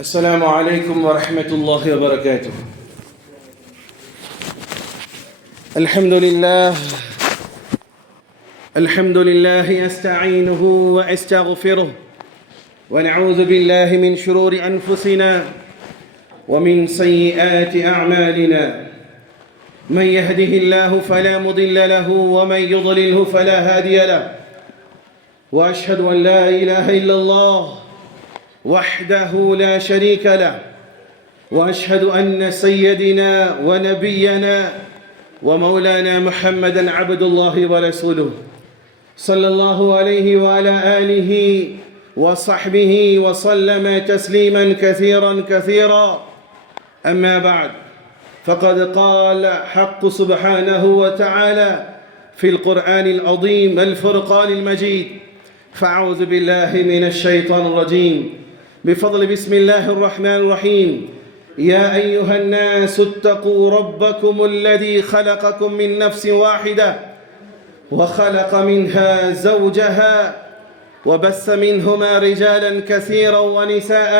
السلام عليكم ورحمة الله وبركاته. الحمد لله أستعينه وأستغفره ونعوذ بالله من شرور أنفسنا ومن سيئات أعمالنا. من يهده الله فلا مضل له ومن يضلله فلا هادي له. وأشهد أن لا إله إلا الله وحده لا شريك له، وأشهد أن سيدنا ونبينا ومولانا محمدا عبد الله ورسوله صلى الله عليه وعلى آله وصحبه وسلم تسليما كثيرا. أما بعد، فقد قال حق سبحانه وتعالى في القرآن العظيم الفرقان المجيد: فأعوذ بالله من الشيطان الرجيم. بفضل بسم الله الرحمن الرحيم. يا أيها الناس اتقوا ربكم الذي خلقكم من نفس واحدة وخلق منها زوجها وبث منهما رجالا كثيرا ونساء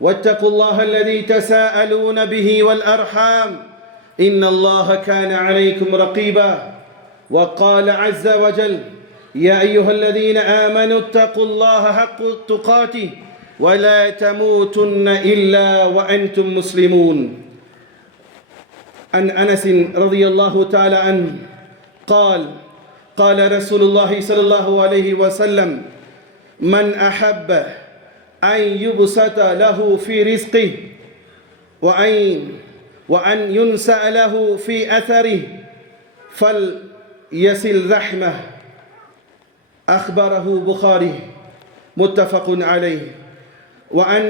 واتقوا الله الذي تساءلون به والأرحام إن الله كان عليكم رقيبا. وقال عز وجل: يا أيها الذين آمنوا اتقوا الله حق تقاته ولا تموتن إلا وأنتم مسلمون. عن أنس رضي الله تعالى عنه قال رسول الله صلى الله عليه وسلم: من أحب أن يبسط له في رزقه وأن ينسأ له في أثره فليصل رحمه. أخبره بخاري متفق عليه. وعن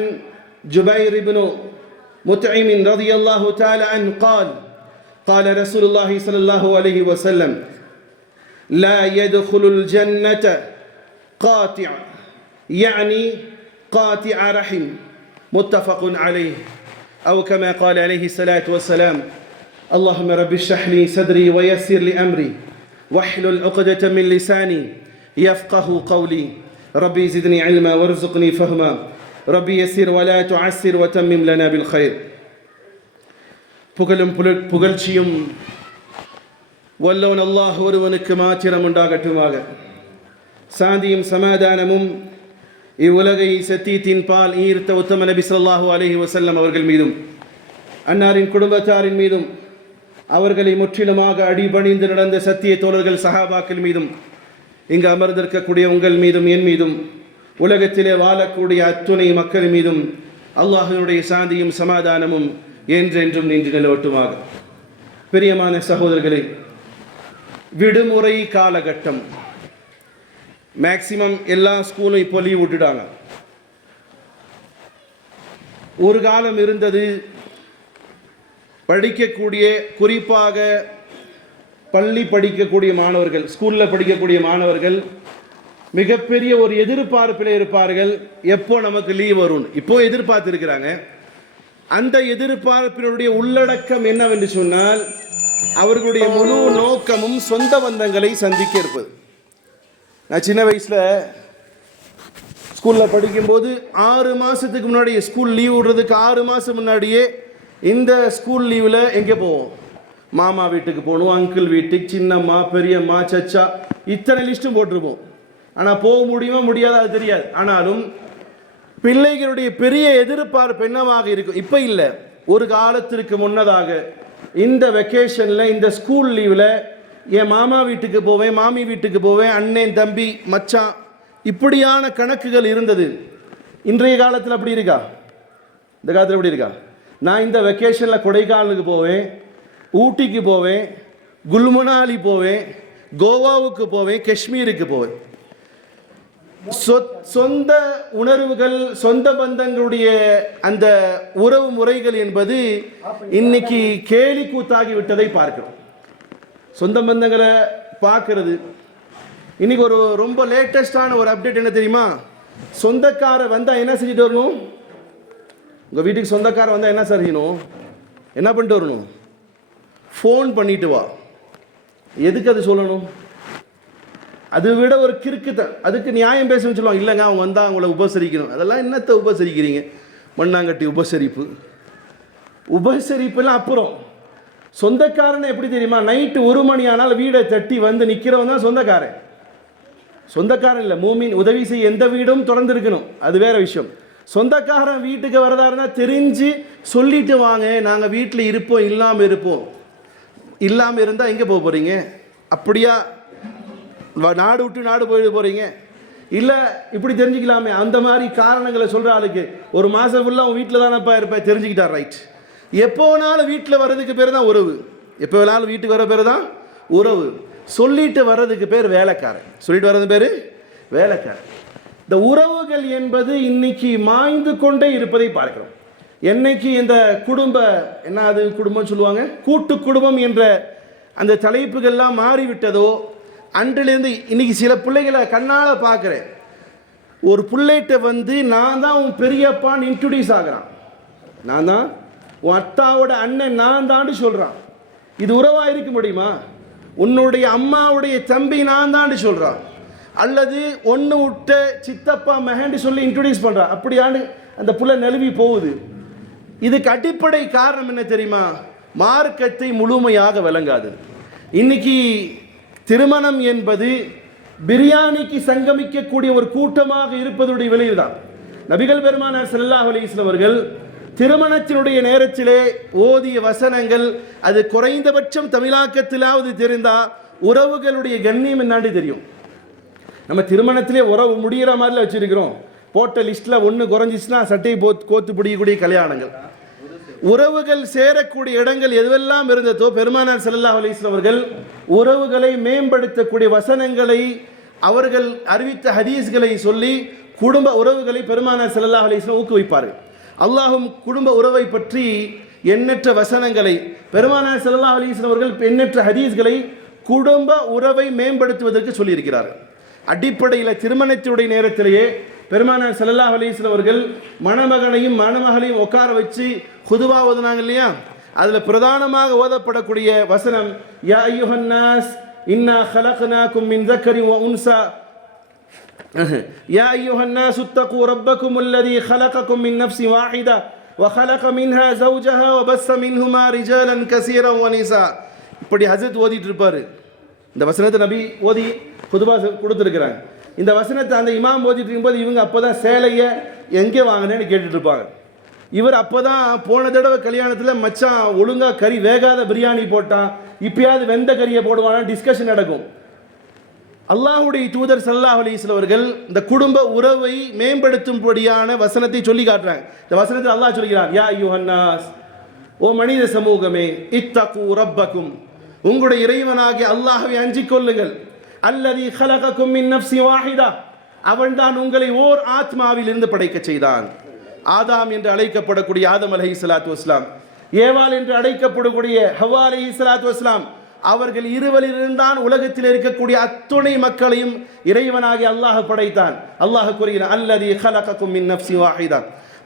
جبير بن مطعم رضي الله تعالى عنه قال رسول الله صلى الله عليه وسلم: لا يدخل الجنة قاطع، يعني قاطع رحم. متفق عليه. أو كما قال عليه الصلاة والسلام: اللهم رب اشرح لي صدري ويسر لي أمري واحلل عقدة من لساني يفقه قولي. ربي زدني علما وارزقني فهما. ربي يسر ولا تعسر وتمم لنا بالخير. புகழும் புகழ்ச்சியும் வல்லவன் அல்லாஹ் ஒருவனுக்கு மாத்திரம் உண்டாகட்டுமாக. சாந்தியும் சமாதானமும் இவ்வுலகை சத்தியத்தின் பால் ஈர்த்த உத்தம நபி ஸல்லல்லாஹு அலைஹி வஸல்லம் அவர்கள் மீதும் அன்னாரின் குடும்பத்தாரின் மீதும் அவர்களை முற்றிலுமாக அடிபணிந்து நடந்த சத்திய தோழர்கள் சஹாபாக்கள் மீதும் இங்கு அமர்ந்திருக்கக்கூடிய உங்கள் மீதும் என் மீதும் உலகத்திலே வாழக்கூடிய அத்துணை மக்கள் மீதும் அல்லாஹ்வினுடைய சாந்தியும் சமாதானமும் என்றென்றும் நின்று நிலவட்டுமாக. பிரியமான சகோதரர்களே, விடுமுறை காலகட்டம். மேக்சிமம் எல்லா ஸ்கூலும் இப்போ லீவ் விட்டுட்டாங்க. ஒரு காலம் இருந்தது, படிக்கக்கூடிய, குறிப்பாக பள்ளி படிக்கக்கூடிய மாணவர்கள், ஸ்கூலில் படிக்கக்கூடிய மாணவர்கள் மிகப்பெரிய ஒரு எதிர்பார்ப்பில் இருப்பார்கள். எப்போ நமக்கு லீவ் வரும் இப்போ எதிர்பார்த்து இருக்கிறாங்க. அந்த எதிர்பார்ப்பினுடைய உள்ளடக்கம் என்னவென்று சொன்னால், அவர்களுடைய முழு நோக்கமும் சொந்த பந்தங்களை சந்திக்க இருப்பது. நான் சின்ன வயசில் ஸ்கூலில் படிக்கும்போது 6 மாதத்துக்கு முன்னாடி ஸ்கூல் லீவ் விடுறதுக்கு 6 மாதம் முன்னாடியே இந்த ஸ்கூல் லீவில் எங்கே போவோம்? மாமா வீட்டுக்கு போகணும், அங்கிள் வீட்டுக்கு, சின்னம்மா, பெரியம்மா, சச்சா, இத்தனை லிஸ்ட்டும் போட்டிருப்போம். ஆனால் போக முடியுமா முடியாதா அது தெரியாது. ஆனாலும் பிள்ளைகளுடைய பெரிய எதிர்பார்ப்பு என்னவாக இருக்கும்? இப்போ இல்லை, ஒரு காலத்திற்கு முன்னதாக இந்த வெக்கேஷனில், இந்த ஸ்கூல் லீவில் என் மாமா வீட்டுக்கு போவேன், மாமி வீட்டுக்கு போவேன், அண்ணன், தம்பி, மச்சான், இப்படியான கணக்குகள் இருந்தது. இன்றைய காலத்தில் அப்படி இருக்கா? இந்த காலத்தில் எப்படி இருக்கா? நான் இந்த வெக்கேஷனில் கொடைக்கானலுக்கு போவேன், ஊட்டிக்கு போவேன், குல்மனாலி போவேன், கோவாவுக்கு போவேன், காஷ்மீருக்கு போவேன். சொந்த உணர்வுகள், சொந்த பந்தங்களுடைய அந்த உறவு முறைகள் என்பது இன்னைக்கு கேலி கூத்தாகி விட்டதை பார்க்கிறோம். சொந்த பந்தங்களை பார்க்கறது இன்னைக்கு ஒரு ரொம்ப லேட்டஸ்டான ஒரு அப்டேட் என்ன தெரியுமா? சொந்தக்கார வந்தால் என்ன செஞ்சுட்டு வரணும்? உங்கள் வீட்டுக்கு சொந்தக்கார வந்தால் என்ன செய்யணும்? என்ன பண்ணிட்டு வரணும்? ஃபோன் பண்ணிட்டு வா. எதுக்கு அது சொல்லணும்? அதை விட ஒரு கிறுக்கு தான். அதுக்கு நியாயம் பேசணும்னு சொல்லுவாங்க. இல்லைங்க, அவங்க வந்தால் அவங்கள உபசரிக்கணும். அதெல்லாம் என்னத்தை உபசரிக்கிறீங்க? மண்ணாங்கட்டி உபசரிப்புலாம் அப்புறம். சொந்தக்காரனை எப்படி தெரியுமா? நைட்டு 1 மணி ஆனால் வீடை தட்டி வந்து நிற்கிறவன் தான் சொந்தக்காரன். சொந்தக்காரன் இல்லை, மூமின். உதவி செய்ய எந்த வீடும் தொடர்ந்து இருக்கணும், அது வேற விஷயம். சொந்தக்காரன் வீட்டுக்கு வரதா இருந்தால் தெரிஞ்சு சொல்லிட்டு வாங்க, நாங்கள் வீட்டில் இருப்போம், இல்லாமல் இருந்தால் எங்கே போக போகிறீங்க? அப்படியா நாடு விட்டு நாடு போயிட போகிறீங்க? இல்லை இப்படி தெரிஞ்சுக்கலாமே. அந்த மாதிரி காரணங்களை சொல்கிற ஆளுக்கு 1 மாதம் ஃபுல்லாக அவன் வீட்டில் தானப்பா இருப்பேன், தெரிஞ்சுக்கிட்டார், ரைட். எப்போ வேணாலும் வீட்டில் வர்றதுக்கு பேர் தான் உறவு. எப்போ வேணாலும் வீட்டுக்கு வர பேர் தான் உறவு. சொல்லிட்டு வர்றதுக்கு பேர் வேலைக்காரன். சொல்லிட்டு வர்றது பேர் வேலைக்காரன். இந்த உறவுகள் என்பது இன்னைக்கு மாய்ந்து கொண்டே இருப்பதை பார்க்கிறோம். என்னைக்கு இந்த குடும்பம் சொல்லுவாங்க, கூட்டு குடும்பம் என்ற அந்த தலைப்புகள்லாம் மாறிவிட்டதோ அன்றிலிருந்து இன்னைக்கு சில பிள்ளைகளை கண்ணால் பார்க்குறேன். ஒரு பிள்ளைகிட்ட வந்து நான் தான் உன் பெரியப்பான்னு இன்ட்ரடியூஸ் ஆகிறான், நான் தான் உன் அத்தாவோட அண்ணன், நான் தான்னு சொல்கிறான். இது உறவாக இருக்க முடியுமா? உன்னுடைய அம்மாவுடைய தம்பி நான் தான்னு சொல்கிறான், அல்லது ஒன்று விட்ட சித்தப்பா மெஹண்டி சொல்லி இன்ட்ரடியூஸ் பண்ணுறான். அப்படியான்னு அந்த புள்ள நழுவி போகுது. இதுக்கு அடிப்படை காரணம் என்ன தெரியுமா? மார்க்கத்தை முழுமையாக விளங்காது. இன்னைக்கு திருமணம் என்பது பிரியாணிக்கு சங்கமிக்கக்கூடிய ஒரு கூட்டமாக இருப்பதுடைய விளைவுதான். நபிகள் பெருமானார் ஸல்லல்லாஹு அலைஹி வஸல்லம் அவர்கள் திருமணத்தினுடைய நேரத்திலே ஓதிய வசனங்கள், அது குறைந்தபட்சம் தமிழாக்கத்திலாவது தெரிந்தால் உறவுகளுடைய கண்ணியம் என்னான்னு தெரியும். நம்ம திருமணத்திலே உறவு முடிகிற மாதிரில வச்சிருக்கிறோம். போட்ட லிஸ்ட்டில் ஒன்று குறைஞ்சிச்சுன்னா சட்டையை கோத்து பிடிக்கக்கூடிய கல்யாணங்கள். உறவுகள் சேரக்கூடிய இடங்கள் எதுவெல்லாம் இருந்ததோ பெருமானார் ஸல்லல்லாஹு அலைஹி வஸல்லம் அவர்கள் உறவுகளை மேம்படுத்தக்கூடிய வசனங்களை, அவர்கள் அறிவித்த ஹதீஸ்களை சொல்லி குடும்ப உறவுகளை பெருமானார் ஸல்லல்லாஹு அலைஹி வஸல்லம் ஊக்குவிப்பார்கள். அல்லாஹும் குடும்ப உறவை பற்றி எண்ணற்ற வசனங்களை, பெருமானார் ஸல்லல்லாஹு அலைஹி வஸல்லம் அவர்கள் எண்ணற்ற ஹதீஸ்களை குடும்ப உறவை மேம்படுத்துவதற்கு சொல்லியிருக்கிறார்கள். அடிப்படையில் திருமணத்தினுடைய நேரத்திலேயே பெருமானார் ஸல்லல்லாஹு அலைஹி வஸல்லம் அவர்கள் மணமகனையும் மணமகளையும் உட்கார வச்சு ஹுதுவா ஓதுனாங்க இல்லையா? அதில் பிரதானமாக ஓதப்படக்கூடிய வசனம், யா அய்யுஹன் நாஸ் இன்னா خلقناكم من ذكر وانثى يا ايها الناس اتقوا ربكم الذي خلقكم من نفس واحده وخلق منها زوجها وبث منهما رجالا كثيرا ونساء. இப்படி ஹஜ்ரத் ஓதிட்டு இருப்பாரு. இந்த வசனத்தை நபி ஓதி ஹுதுபா கொடுத்துருக்கிறாங்க. இந்த வசனத்தை அந்த இமாம் ஓதிட்டு இருக்கும்போது இவங்க அப்போ தான் சேலையை எங்கே வாங்கினேன்னு கேட்டுட்டு இருப்பாங்க. இவர் அப்போ தான் போன தடவை கல்யாணத்தில் மச்சான் ஒழுங்காக கறி வேகாத பிரியாணி போட்டான், இப்பயாவது வெந்த கறியை போடுவானா டிஸ்கஷன் நடக்கும். அல்லாஹுடைய தூதர் ஸல்லல்லாஹு அலைஹி வஸல்லம் அவர்கள் இந்த குடும்ப உறவை மேம்படுத்தும்படியான வசனத்தை சொல்லி காட்டுறாங்க. இந்த வசனத்தில் அல்லாஹ் சொல்கிறான், யா அய்யுஹன் நாஸ், ஓ மனித சமூகமே, இத்தகு ரப்பக்கும், உங்களுடைய இறைவனாகிய அல்லாஹ்வை அஞ்சிக் கொள்ளுங்கள். அல்லதி خلقكم من نفس واحدة, அவன்தான் உங்களை ஓர் ஆத்மாவில் இருந்து படைக்க செய்தான். ஆதாம் என்று அழைக்கப்படக்கூடிய ஆதம் அலைஹிஸ்ஸலாத்து வஸ்ஸலாம், ஏவாள் என்று அழைக்கப்படக்கூடிய ஹவ்வா அலைஹிஸ்ஸலாத்து வஸ்ஸலாம், அவர்கள் இருவரிலிருந்தான் உலகத்தில் இருக்கக்கூடிய அத்துணை மக்களையும் இறைவனாகி அல்லாஹ் படைத்தான். அல்லாஹ் கூறுகிறான், அல்லதி خلقكم من نفس واحدة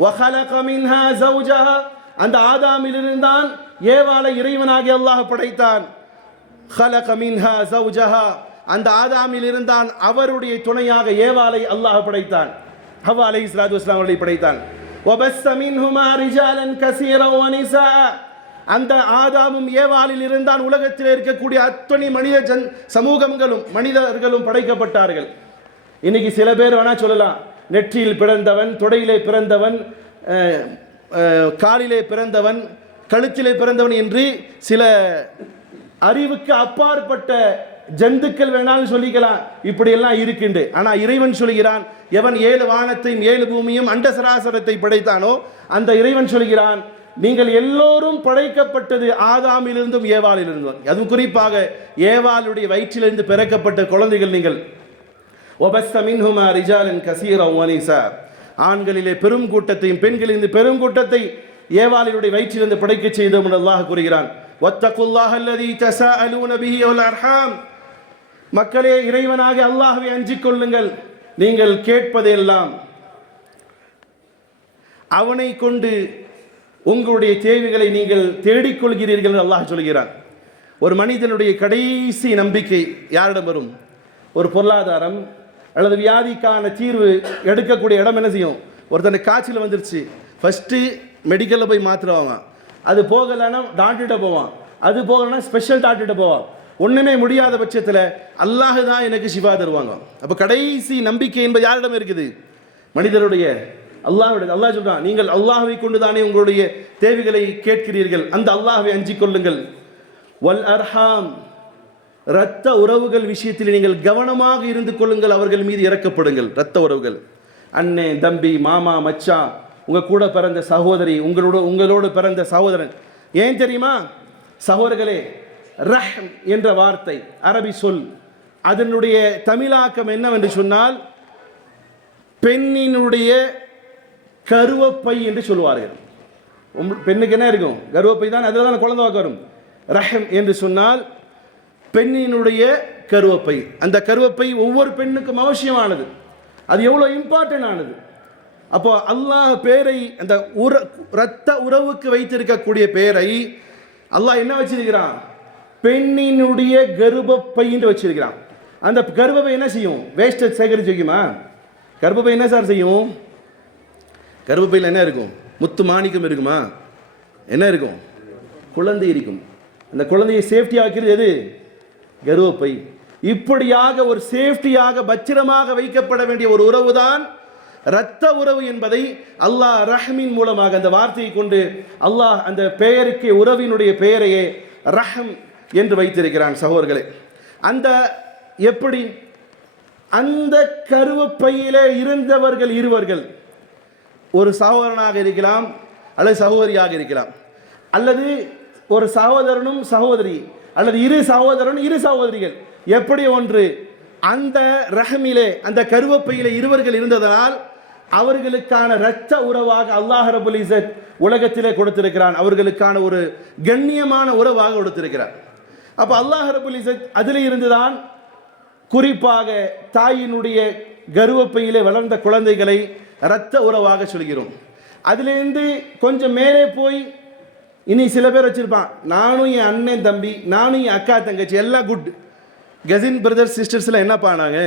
وخلق منها زوجها, அந்த ஆதாமிலிருந்தான் ஏவாளை இறைவனாகி அல்லாஹ் படைத்தான். خلق منها زوجها, அந்த ஆதாமில் இருந்தான் அவருடைய துணையாக ஏவாளை அல்லாஹ் படைத்தான், ஹவ்வா அலைஹிஸ்ஸலாத்து வஸ்ஸலாம் அவர்களை படைத்தான். وبث منهما رجالا كثيرا ونساء, அந்த ஆதாமும் ஏவாளில் இருந்தான் உலகத்தில் இருக்கக்கூடிய அத்தனை மனித சமூகங்களும் மனிதர்களும் படைக்கப்பட்டார்கள். இன்னைக்கு சில பேர் வேணா சொல்லலாம், நெற்றியில் பிறந்தவன், தொடையிலே பிறந்தவன், காலிலே பிறந்தவன், கழுத்திலே பிறந்தவன் என்று சில அறிவுக்கு அப்பாற்பட்ட ஜந்துக்கள் வேணாலும் சொல்லிக்கலாம், இப்படியெல்லாம் இருக்கின்று. ஆனால் இறைவன் சொல்கிறான், எவன் 7 வானத்தையும் 7 பூமியும் அண்ட சராசரத்தை படைத்தானோ அந்த இறைவன் சொல்கிறான், நீங்கள் எல்லோரும் படைக்கப்பட்டது ஆதாமிலிருந்தும் ஏவாளிலிருந்தும். அதுவும் குறிப்பாக ஏவாளுடைய வயிற்றிலிருந்து பிறக்கப்பட்ட குழந்தைகள் நீங்கள். وَبَثَّ مِنْهُمَا رِجَالًا كَثِيرًا وَنِسَاءً, ஆண்களிலே பெரும் கூட்டத்தையும் பெண்களிலிருந்து பெரும் கூட்டத்தை ஏவாளினுடைய வயிற்றிலிருந்து படைக்க செய்தோம் என்று அல்லாஹ் கூறுகிறான். وَاتَّقُوا اللَّهَ الَّذِي تَسَاءَلُونَ بِهِ وَالْأَرْحَامَ, மக்களே இறைவனாக அல்லாஹ்வை அஞ்சிக் கொள்ளுங்கள், நீங்கள் கேட்பதெல்லாம் அவனை கொண்டு உங்களுடைய தேவைகளை நீங்கள் தேடிக்கொள்கிறீர்கள் என்று அல்லாஹ் சொல்கிறான். ஒரு மனிதனுடைய கடைசி நம்பிக்கை யாரிடம் வரும்? ஒரு பொருளாதாரம் அல்லது வியாதிக்கான தீர்வு எடுக்கக்கூடிய இடம் என்ன செய்யும்? ஒருத்தனுக்கு காய்ச்சல் வந்துருச்சு, ஃபஸ்ட்டு மெடிக்கலில் போய் மாத்திரை வாங்குவான், அது போகலைன்னா டாக்டர்கிட்ட போவான், அது போகலைன்னா ஸ்பெஷல் டாக்டர்கிட்ட போவான். ஒன்றுமே முடியாத பட்சத்தில் அல்லாஹ் தான் எனக்கு ஷிஃபா தருவாங்க. அப்போ கடைசி நம்பிக்கை என்பது யாரிடம் இருக்குது? மனிதருடைய அல்லாஹ்வுடைய. அல்லாஹ் சொல்றான், நீங்கள் அல்லாஹ்வை கொண்டு தானே உங்களுடைய தேவைகளை கேட்கிறீர்கள், அந்த அல்லாஹ்வை அஞ்சிக் கொள்ளுங்கள். வல் அர்ஹாம், இரத்த உறவுகள் விஷயத்தில் நீங்கள் கவனமாக இருந்து கொள்ளுங்கள், அவர்கள் மீது இறக்கப்படுங்கள். இரத்த உறவுகள், அண்ணே, தம்பி, மாமா, மச்சான், உங்கள் கூட பிறந்த சகோதரி, உங்களோடு பிறந்த சகோதரன். ஏன் தெரியுமா சகோதரர்களே? ரஹ்ம் என்ற வார்த்தை அரபி சொல், அதனுடைய தமிழாக்கம் என்னவென்று சொன்னால் பெண்ணினுடைய கருவப்பை என்று சொல்லுவார்கள். பெண்ணுக்கு என்ன இருக்கும்? கருவப்பை தான், அதில் தான் குழந்தை வரும். ரஹம் என்று சொன்னால் பெண்ணினுடைய கருவப்பை. அந்த கருவப்பை ஒவ்வொரு பெண்ணுக்கும் அவசியமானது, அது எவ்வளோ இம்பார்ட்டன்ட் ஆனது. அப்போ அல்லாஹ் பேரை, அந்த இரத்த உறவுக்கு வைத்திருக்கக்கூடிய பேரை அல்லாஹ் என்ன வச்சிருக்கிறான்? பெண்ணினுடைய கர்ப்பப்பை என்று வச்சிருக்கிறான். அந்த கர்ப்பப்பை என்ன செய்யும்? வேஸ்டேஜ் சேகரிச்சு வைக்குமா? கர்ப்பப்பை என்ன சார் செய்யும்? கர்ப்பப்பையில் என்ன இருக்கும்? முத்து மாணிக்கம் இருக்குமா? என்ன இருக்கும்? குழந்தை இருக்கும். அந்த குழந்தையை சேஃப்டியாக வைக்கிறது எது? கர்ப்பப்பை. இப்படியாக ஒரு சேஃப்டியாக பத்திரமாக வைக்கப்பட வேண்டிய ஒரு உறவு தான் இரத்த உறவு என்பதை அல்லாஹ் ரஹ்மின் மூலமாக, அந்த வார்த்தையை கொண்டு அல்லாஹ் அந்த பெயருக்கு, உறவினுடைய பெயரையே ரஹம் என்று வைத்திருக்கிறான். சகோதரர்களே, அந்த எப்படி அந்த கருவப்பையில இருந்தவர்கள் இருவர்கள், ஒரு சகோதரனாக இருக்கலாம் அல்லது சகோதரியாக இருக்கலாம், அல்லது ஒரு சகோதரனும் சகோதரி, அல்லது இரு சகோதரனும் இரு சகோதரிகள், எப்படி ஒன்று அந்த ரஹமிலே, அந்த கருவப்பையிலே இருவர்கள் இருந்ததனால் அவர்களுக்கான இரத்த உறவாக அல்லாஹ் ரப்பல் இஸ்ஸத் உலகத்திலே கொடுத்திருக்கிறான். அவர்களுக்கான ஒரு கண்ணியமான உறவாக கொடுத்திருக்கிறார். அப்போ அல்லாஹ் ரப்பல் இஸ்ஸத் அதில் இருந்துதான் குறிப்பாக தாயினுடைய கருவப்பையிலே வளர்ந்த குழந்தைகளை இரத்த உறவாக சொல்கிறோம். அதிலிருந்து கொஞ்சம் மேலே போய் இனி சில பேர் வச்சிருப்பான், நானும் என் அண்ணன் தம்பி, நானும் என் அக்கா தங்கச்சி, எல்லாம் குட் கசின் பிரதர்ஸ் சிஸ்டர்ஸ்லாம் என்ன பண்ணாங்க?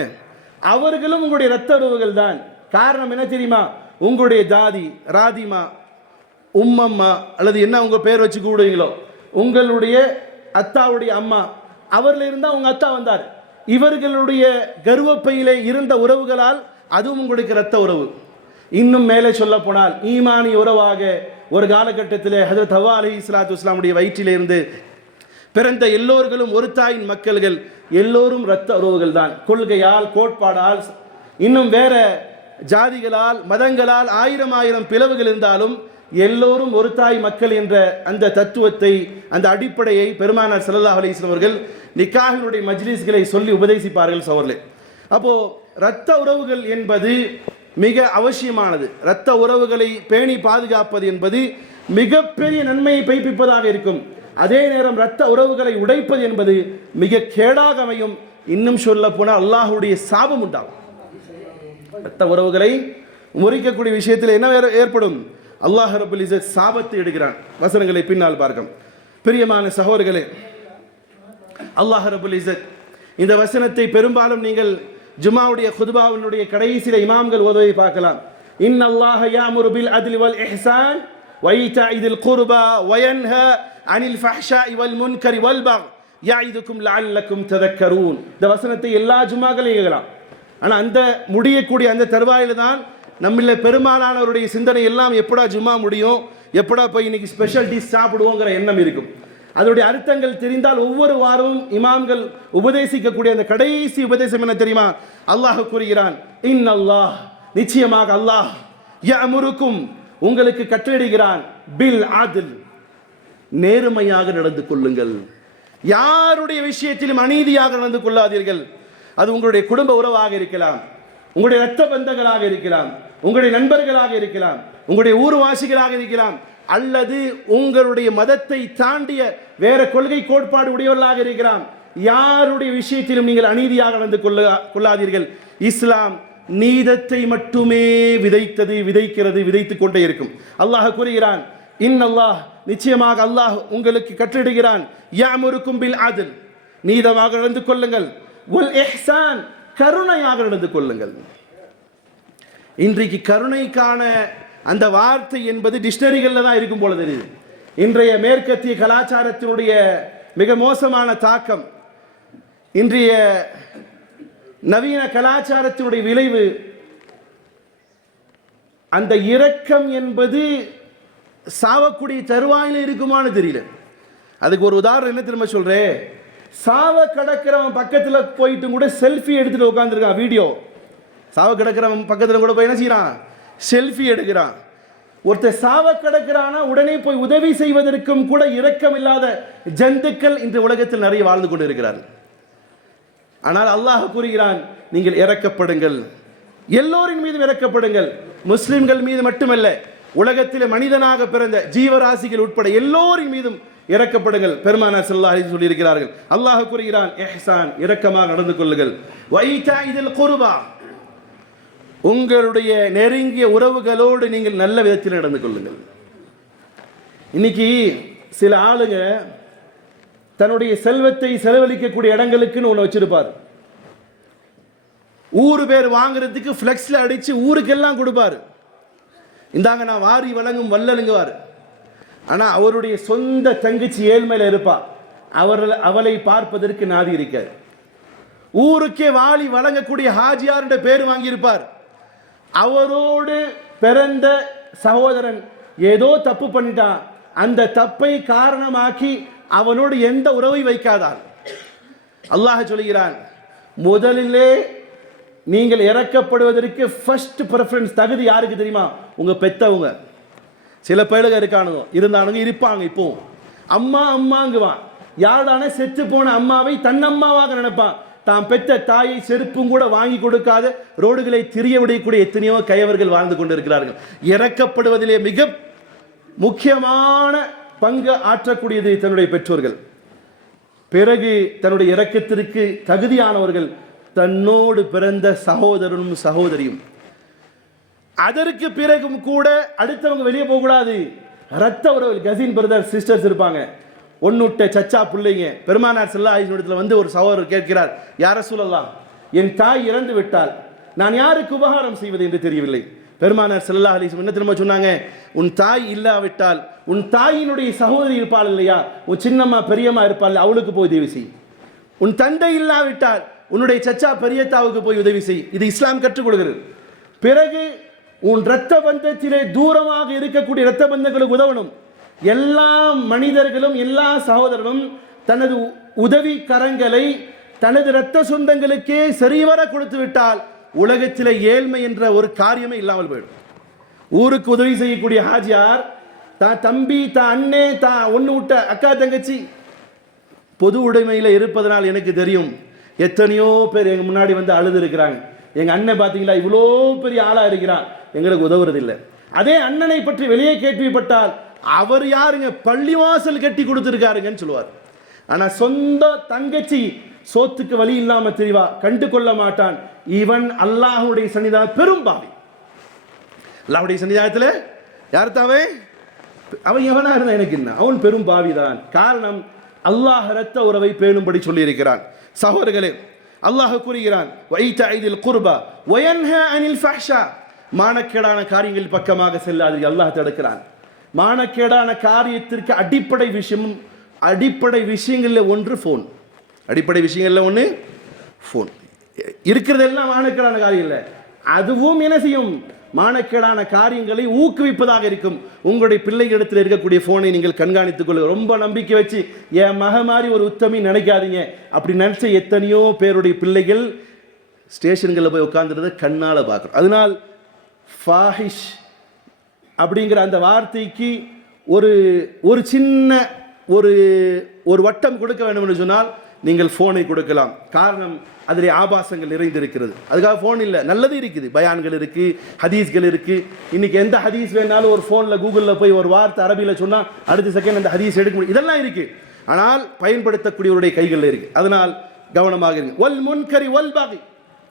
அவர்களும் உங்களுடைய இரத்த உறவுகள் தான். காரணம் என்ன தெரியுமா? உங்களுடைய ஜாதி, ராதிமா, உம்மம்மா, அல்லது என்ன உங்க பேர் வச்சு கூடுவீங்களோ, உங்களுடைய அத்தாவுடைய அம்மா, அவர்ல இருந்தா உங்க அத்தா வந்தார். இவர்களுடைய கர்ப்பப்பையிலே இருந்த உறவுகளால் அதுவும் உங்களுக்கு இரத்த உறவு. இன்னும் மேலே சொல்ல போனால் ஈமானி உறவாக ஒரு காலகட்டத்திலே ஹஜ்ரத் ஹவ்வா அலைஹிஸ்ஸலாத்து வஸ்ஸலாமுடைய வயிற்றிலிருந்து பிறந்த எல்லோர்களும் ஒரு தாயின் மக்கள்கள், எல்லோரும் இரத்த உறவுகள் தான். கொள்கையால், கோட்பாடால், இன்னும் வேற ஜாதிகளால், மதங்களால் ஆயிரம் பிளவுகள் இருந்தாலும் எல்லோரும் ஒரு தாய் மக்கள் என்ற அந்த தத்துவத்தை, அந்த அடிப்படையை பெருமானார் ஸல்லல்லாஹு அலைஹி வஸல்லம் அவர்கள் நிக்காஹினுடைய மஜ்லிஸ்களை சொல்லி உபதேசிப்பார்கள். சோர்லே, அப்போ இரத்த உறவுகள் என்பது மிக அவசியமானது. இரத்த உறவுகளை பேணி பாதுகாப்பது என்பது மிகப்பெரிய நன்மையை பைப்பிப்பதாக இருக்கும். அதே நேரம் இரத்த உறவுகளை உடைப்பது என்பது மிக கேடாக அமையும். இன்னும் சொல்ல போனால் அல்லாஹ்வுடைய சாபம் உண்டாகும். இரத்த உறவுகளை முறிக்கக்கூடிய விஷயத்தில் என்ன ஏற்படும்? அல்லாஹ் ரப்பல் இஸ்ஸத் சாபத்தை எடுக்கிறான். வசனங்களை பின்னால் பார்க்கும். பிரியமான சகோதரர்களே, அல்லாஹ் ரப்பல் இஸ்ஸத் இந்த வசனத்தை பெரும்பாலும் நீங்கள் ஜுமாவுடைய குத்பாவினுடைய கடைசியில இமாம்கள் ஓதுவதை பார்க்கலாம். இன்னல்லாஹ யாமுரு பில் அத்லி வல் இஹ்சான் வ ஈதாஇ தில் குர்பா வ யன்ஹா அனில் ஃபஹ்ஷாஇ வல் முன்கரி வல் பக் யஇதுக்கும் லஅல்லக்கும் ததக்கரூன். இந்த வசனத்தை எல்லா ஜுமாக்களையும் கேட்கலாம். ஆனால் அந்த முடியக்கூடிய அந்த தருவாயில் தான் நம்மள பெரும்பாலானவருடைய சிந்தனை எல்லாம் எப்படா ஜுமா முடியும், எப்படா போய் இன்னைக்கு ஸ்பெஷல் டிஷ் சாப்பிடுவோங்கிற எண்ணம் இருக்கும். அதனுடைய அர்த்தங்கள் தெரிந்தால் ஒவ்வொரு வாரமும் இமாம்கள் உபதேசிக்கக்கூடிய அந்த கடைசி உபதேசம் என்ன தெரியுமா? அல்லாஹ் கூறுகிறான், இன்னல்லாஹ், நிச்சயமாக அல்லாஹ், யஅமுருக்கும், உங்களுக்கு கட்டளையிடுகிறான், பில் ஆதில், நேர்மையாக நடந்து கொள்ளுங்கள். யாருடைய விஷயத்திலும் அநீதியாக நடந்து கொள்ளாதீர்கள். அது உங்களுடைய குடும்ப உறவாக இருக்கலாம், உங்களுடைய இரத்த பந்தங்களாக இருக்கலாம், உங்களுடைய நண்பர்களாக இருக்கலாம், உங்களுடைய ஊர்வாசிகளாக இருக்கலாம், அல்லது உங்களுடைய மதத்தை தாண்டிய வேற கொள்கை கோட்பாடு உடையவர்களாக இருக்கலாம். யாருடைய விஷயத்திலும் நீங்கள் அநீதியாக நடந்து கொள்ளாதீர்கள். இஸ்லாம் நீதத்தை மட்டுமே விதைக்கிறது, விதைத்துக் கொண்டே இருக்கும். அல்லாஹ் கூறுகிறான், இன்னல்லாஹ், நிச்சயமாக அல்லாஹ் உங்களுக்கு கட்டளையிடுகிறான், யஅமுருக்கும் பில் அத்ல், நீதமாக நடந்து கொள்ளுங்கள், வல் இஹ்சான், கருணையாக நடந்து கொள்ளுங்கள். இன்றைக்கு கருணைக்கான அந்த வார்த்தை என்பது டிக்ஷனரிகளில் தான் இருக்கும் போல தெரியுது. இன்றைய மேற்கத்திய கலாச்சாரத்தினுடைய மிக மோசமான தாக்கம், இன்றைய நவீன கலாச்சாரத்தினுடைய விளைவு, அந்த இரக்கம் என்பது சாவக்கூடிய தருவாயில் இருக்குமான்னு தெரியல. அதுக்கு ஒரு உதாரணம் என்ன திரும்ப சொல்றேன், சாவ கடக்கிறவன் பக்கத்தில் போயிட்டு கூட செல்ஃபி எடுத்துட்டு உட்காந்துருக்கான். வீடியோ சாவ கிடக்கிறவன் பக்கத்தில் கூட போய் என்ன செய்யறான், செல்ஃபி எடுக்கிறான். ஒருத்தர் சாவ கிடக்கிறானா உடனே போய் உதவி செய்வதற்கும் கூட இரக்கம் இல்லாத ஜந்துக்கள் இந்த உலகத்தில் நிறைய வாழ்ந்து கொண்டு இருக்கிறார்கள். ஆனால் அல்லாஹ் கூறுகிறான், நீங்கள் இரக்கப்படுங்கள், எல்லோரின் மீதும் இரக்கப்படுங்கள். முஸ்லிம்கள் மீது மட்டுமல்ல, உலகத்தில் மனிதனாக பிறந்த ஜீவராசிகள் உட்பட எல்லோரின் மீதும் இரக்கப்படுங்கள். பெருமானார் ஸல்லல்லாஹு அலைஹி வஸல்லம் சொல்லியிருக்கிறார்கள். அல்லாஹ் கூறுகிறான், இஹ்சான், இரக்கமாக நடந்து கொள்ளுங்கள். வைதாஇதில் குர்பா, உங்களுடைய நெருங்கிய உறவுகளோடு நீங்கள் நல்ல விதத்தில் நடந்து கொள்ளுங்கள். இன்னைக்கு சில ஆளுங்க தன்னுடைய செல்வத்தை செலவழிக்கக்கூடிய இடங்களுக்குன்னு ஒன்று வச்சிருப்பார். ஊரு பேர் வாங்குறதுக்கு ஃப்ளெக்ஸில் அடித்து ஊருக்கெல்லாம் கொடுப்பார். இந்தாங்க நான் வாரி வழங்கும் வல்லலுங்குவார். ஆனால் அவருடைய சொந்த தங்கச்சி ஏழ்மையில் இருப்பா, அவளை பார்ப்பதற்கு நாதி இருக்காது. ஊருக்கே வாரி வழங்கக்கூடிய ஹாஜியார் என்ற பேர் வாங்கியிருப்பார். அவரோடு பிறந்த சகோதரன் ஏதோ தப்பு பண்ணிட்டான், அந்த தப்பை காரணமாக்கி அவனோடு எந்த உறவை வைக்காதார். அல்லாஹ் சொல்கிறான், முதலிலே நீங்கள் இறக்கப்படுவதற்கு ஃபர்ஸ்ட் ப்ரெஃபரன்ஸ் தகுதி யாருக்கு தெரியுமா? உங்க பெத்தவங்க. சில பேருங்க இருக்கானுங்க, இருந்தானுங்க, இருப்பாங்க. இப்போ அம்மா அம்மாங்குவான். யார்தானே செத்து போன அம்மாவை தன்னம்மாவாக நினைப்பான். தான் பெற்ற தாயை செருப்பும் கூட வாங்கி கொடுக்காத ரோடுகளை திரிய விடக்கூடிய எத்தனையோ கயவர்கள் வாழ்ந்து கொண்டிருக்கிறார்கள். இறக்கப்படுவதிலே மிக முக்கியமான பங்கு ஆற்றக்கூடியது தன்னுடைய பெற்றோர்கள். பிறகு தன்னுடைய இரக்கத்திற்கு தகுதியானவர்கள் தன்னோடு பிறந்த சகோதரனும் சகோதரியும். அதற்கு பிறகும் கூட அடுத்தவங்க வெளியே போகக்கூடாது. ரத்த உறவில் கசின் பிரதர் சிஸ்டர்ஸ் இருப்பாங்க, ஒன்னுட்ட சச்சா பிள்ளைங்க. பெருமானார் ஸல்லல்லாஹு அலைஹி வஸல்லம் வந்து ஒரு சகோதரர் கேட்கிறார், யா ரசூலல்லாஹ், என் தாய் இறந்து விட்டால் நான் யாருக்கு உபகாரம் செய்வது என்று தெரியவில்லை. பெருமானார் ஸல்லல்லாஹு அலைஹி வஸல்லம் என்ன திரும்ப சொன்னாங்க, உன் தாய் இல்லாவிட்டால் உன் தாயினுடைய சகோதரி இருப்பாள் இல்லையா, உன் சின்னம்மா பெரியம்மா இருப்பாள், அவளுக்கு போய் உதவி செய். உன் தந்தை இல்லாவிட்டால் உன்னுடைய சச்சா பெரியத்தாவுக்கு போய் உதவி செய். இது இஸ்லாம் கற்றுக் கொடுக்கிறது. பிறகு உன் இரத்த பந்தத்திலே தூரமாக இருக்கக்கூடிய இரத்த பந்தங்களுக்கு உதவணும். எல்லா மனிதர்களும் எல்லா சகோதரனும் தனது உதவி கரங்களை தனது இரத்த சொந்தங்களுக்கே சரிவர கொடுத்து விட்டால் உலகத்தில் ஏழ்மை என்ற ஒரு காரியமே இல்லாமல் போயிடும். ஊருக்கு உதவி செய்யக்கூடிய ஹாஜியார் தான் தம்பி, தான் அண்ணே, தான் ஒன்று விட்ட அக்கா தங்கச்சி பொது உடைமையில் இருப்பதனால் எனக்கு தெரியும் எத்தனையோ பேர் எங்கள் முன்னாடி வந்து அழுது இருக்கிறாங்க. எங்கள் அண்ணன் பார்த்தீங்களா இவ்வளோ பெரிய ஆளாக இருக்கிறான், எங்களுக்கு உதவுறது இல்லை. அதே அண்ணனை பற்றி வெளியே கேள்விப்பட்டால் அவர் யாருங்க, பள்ளிவாசல் கட்டி கொடுத்துருக்காருங்கன்னு சொல்லுவார். ஆனால் சொந்த தங்கச்சி சோத்துக்கு வழி இல்லாமல் தெரியவா, கண்டு கொள்ள மாட்டான். இவன் அல்லாஹுடைய சன்னிதான பெரும் பாவி. அல்லாஹுடைய சன்னிதானத்தில் யார் தாவே, அவன் எவனா இருந்தா எனக்கு என்ன, அவன் பெரும் பாவிதான். காரணம் அல்லாஹ் இரத்த உறவை பேணும்படி சொல்லி இருக்கிறான். சகோதரர்களே, அல்லாஹ் கூறுகிறான், வைதஇதில் குர்பா வயன்ஹா அனில் ஃபஹ்ஷா, மானக்கேடான காரியங்கள் பக்கமாக செல்லாதீர்கள். அல்லாஹ் தடுக்கிறான். மானக்கேடான காரியத்திற்கு அடிப்படை விஷயங்களில் ஒன்று ஃபோன். அடிப்படை விஷயங்களில் ஒன்று ஃபோன். இருக்கிறதெல்லாம் மானக்கேடான காரியம் இல்லை, அதுவும் என்ன செய்யும், மானக்கேடான காரியங்களை ஊக்குவிப்பதாக இருக்கும். உங்களுடைய பிள்ளைகளிடத்தில் இருக்கக்கூடிய ஃபோனை நீங்கள் கண்காணித்துக் கொள்ளுங்கள். ரொம்ப நம்பிக்கை வச்சு என் மக மாதிரி ஒரு உத்தமி நினைக்காதீங்க. அப்படி நினைச்ச எத்தனையோ பேருடைய பிள்ளைகள் ஸ்டேஷன்களில் போய் உட்காந்துருந்த கண்ணால் பார்க்குறோம். அதனால் ஃபாஹிஷ் அப்படிங்கிற அந்த வார்த்தைக்கு ஒரு சின்ன ஒரு வட்டம் கொடுக்க வேண்டும் என்று சொன்னால் நீங்கள் ஃபோனை கொடுக்கலாம். காரணம் அதிலே ஆபாசங்கள் நிறைந்திருக்கிறது. அதுக்காக ஃபோன் இல்லை, நல்லது இருக்குது, பயான்கள் இருக்குது, ஹதீஸ்கள் இருக்குது. இன்னைக்கு எந்த ஹதீஸ் வேணாலும் ஒரு ஃபோனில் கூகுளில் போய் ஒரு வார்த்தை அரபியில் சொன்னால் அடுத்த செகண்ட் அந்த ஹதீஸ் எடுக்க முடியும். இதெல்லாம் இருக்குது. ஆனால் பயன்படுத்தக்கூடியவருடைய கைகளில் இருக்குது. அதனால் கவனமாக இருங்க. வல் முன்கரி வல் பாகி,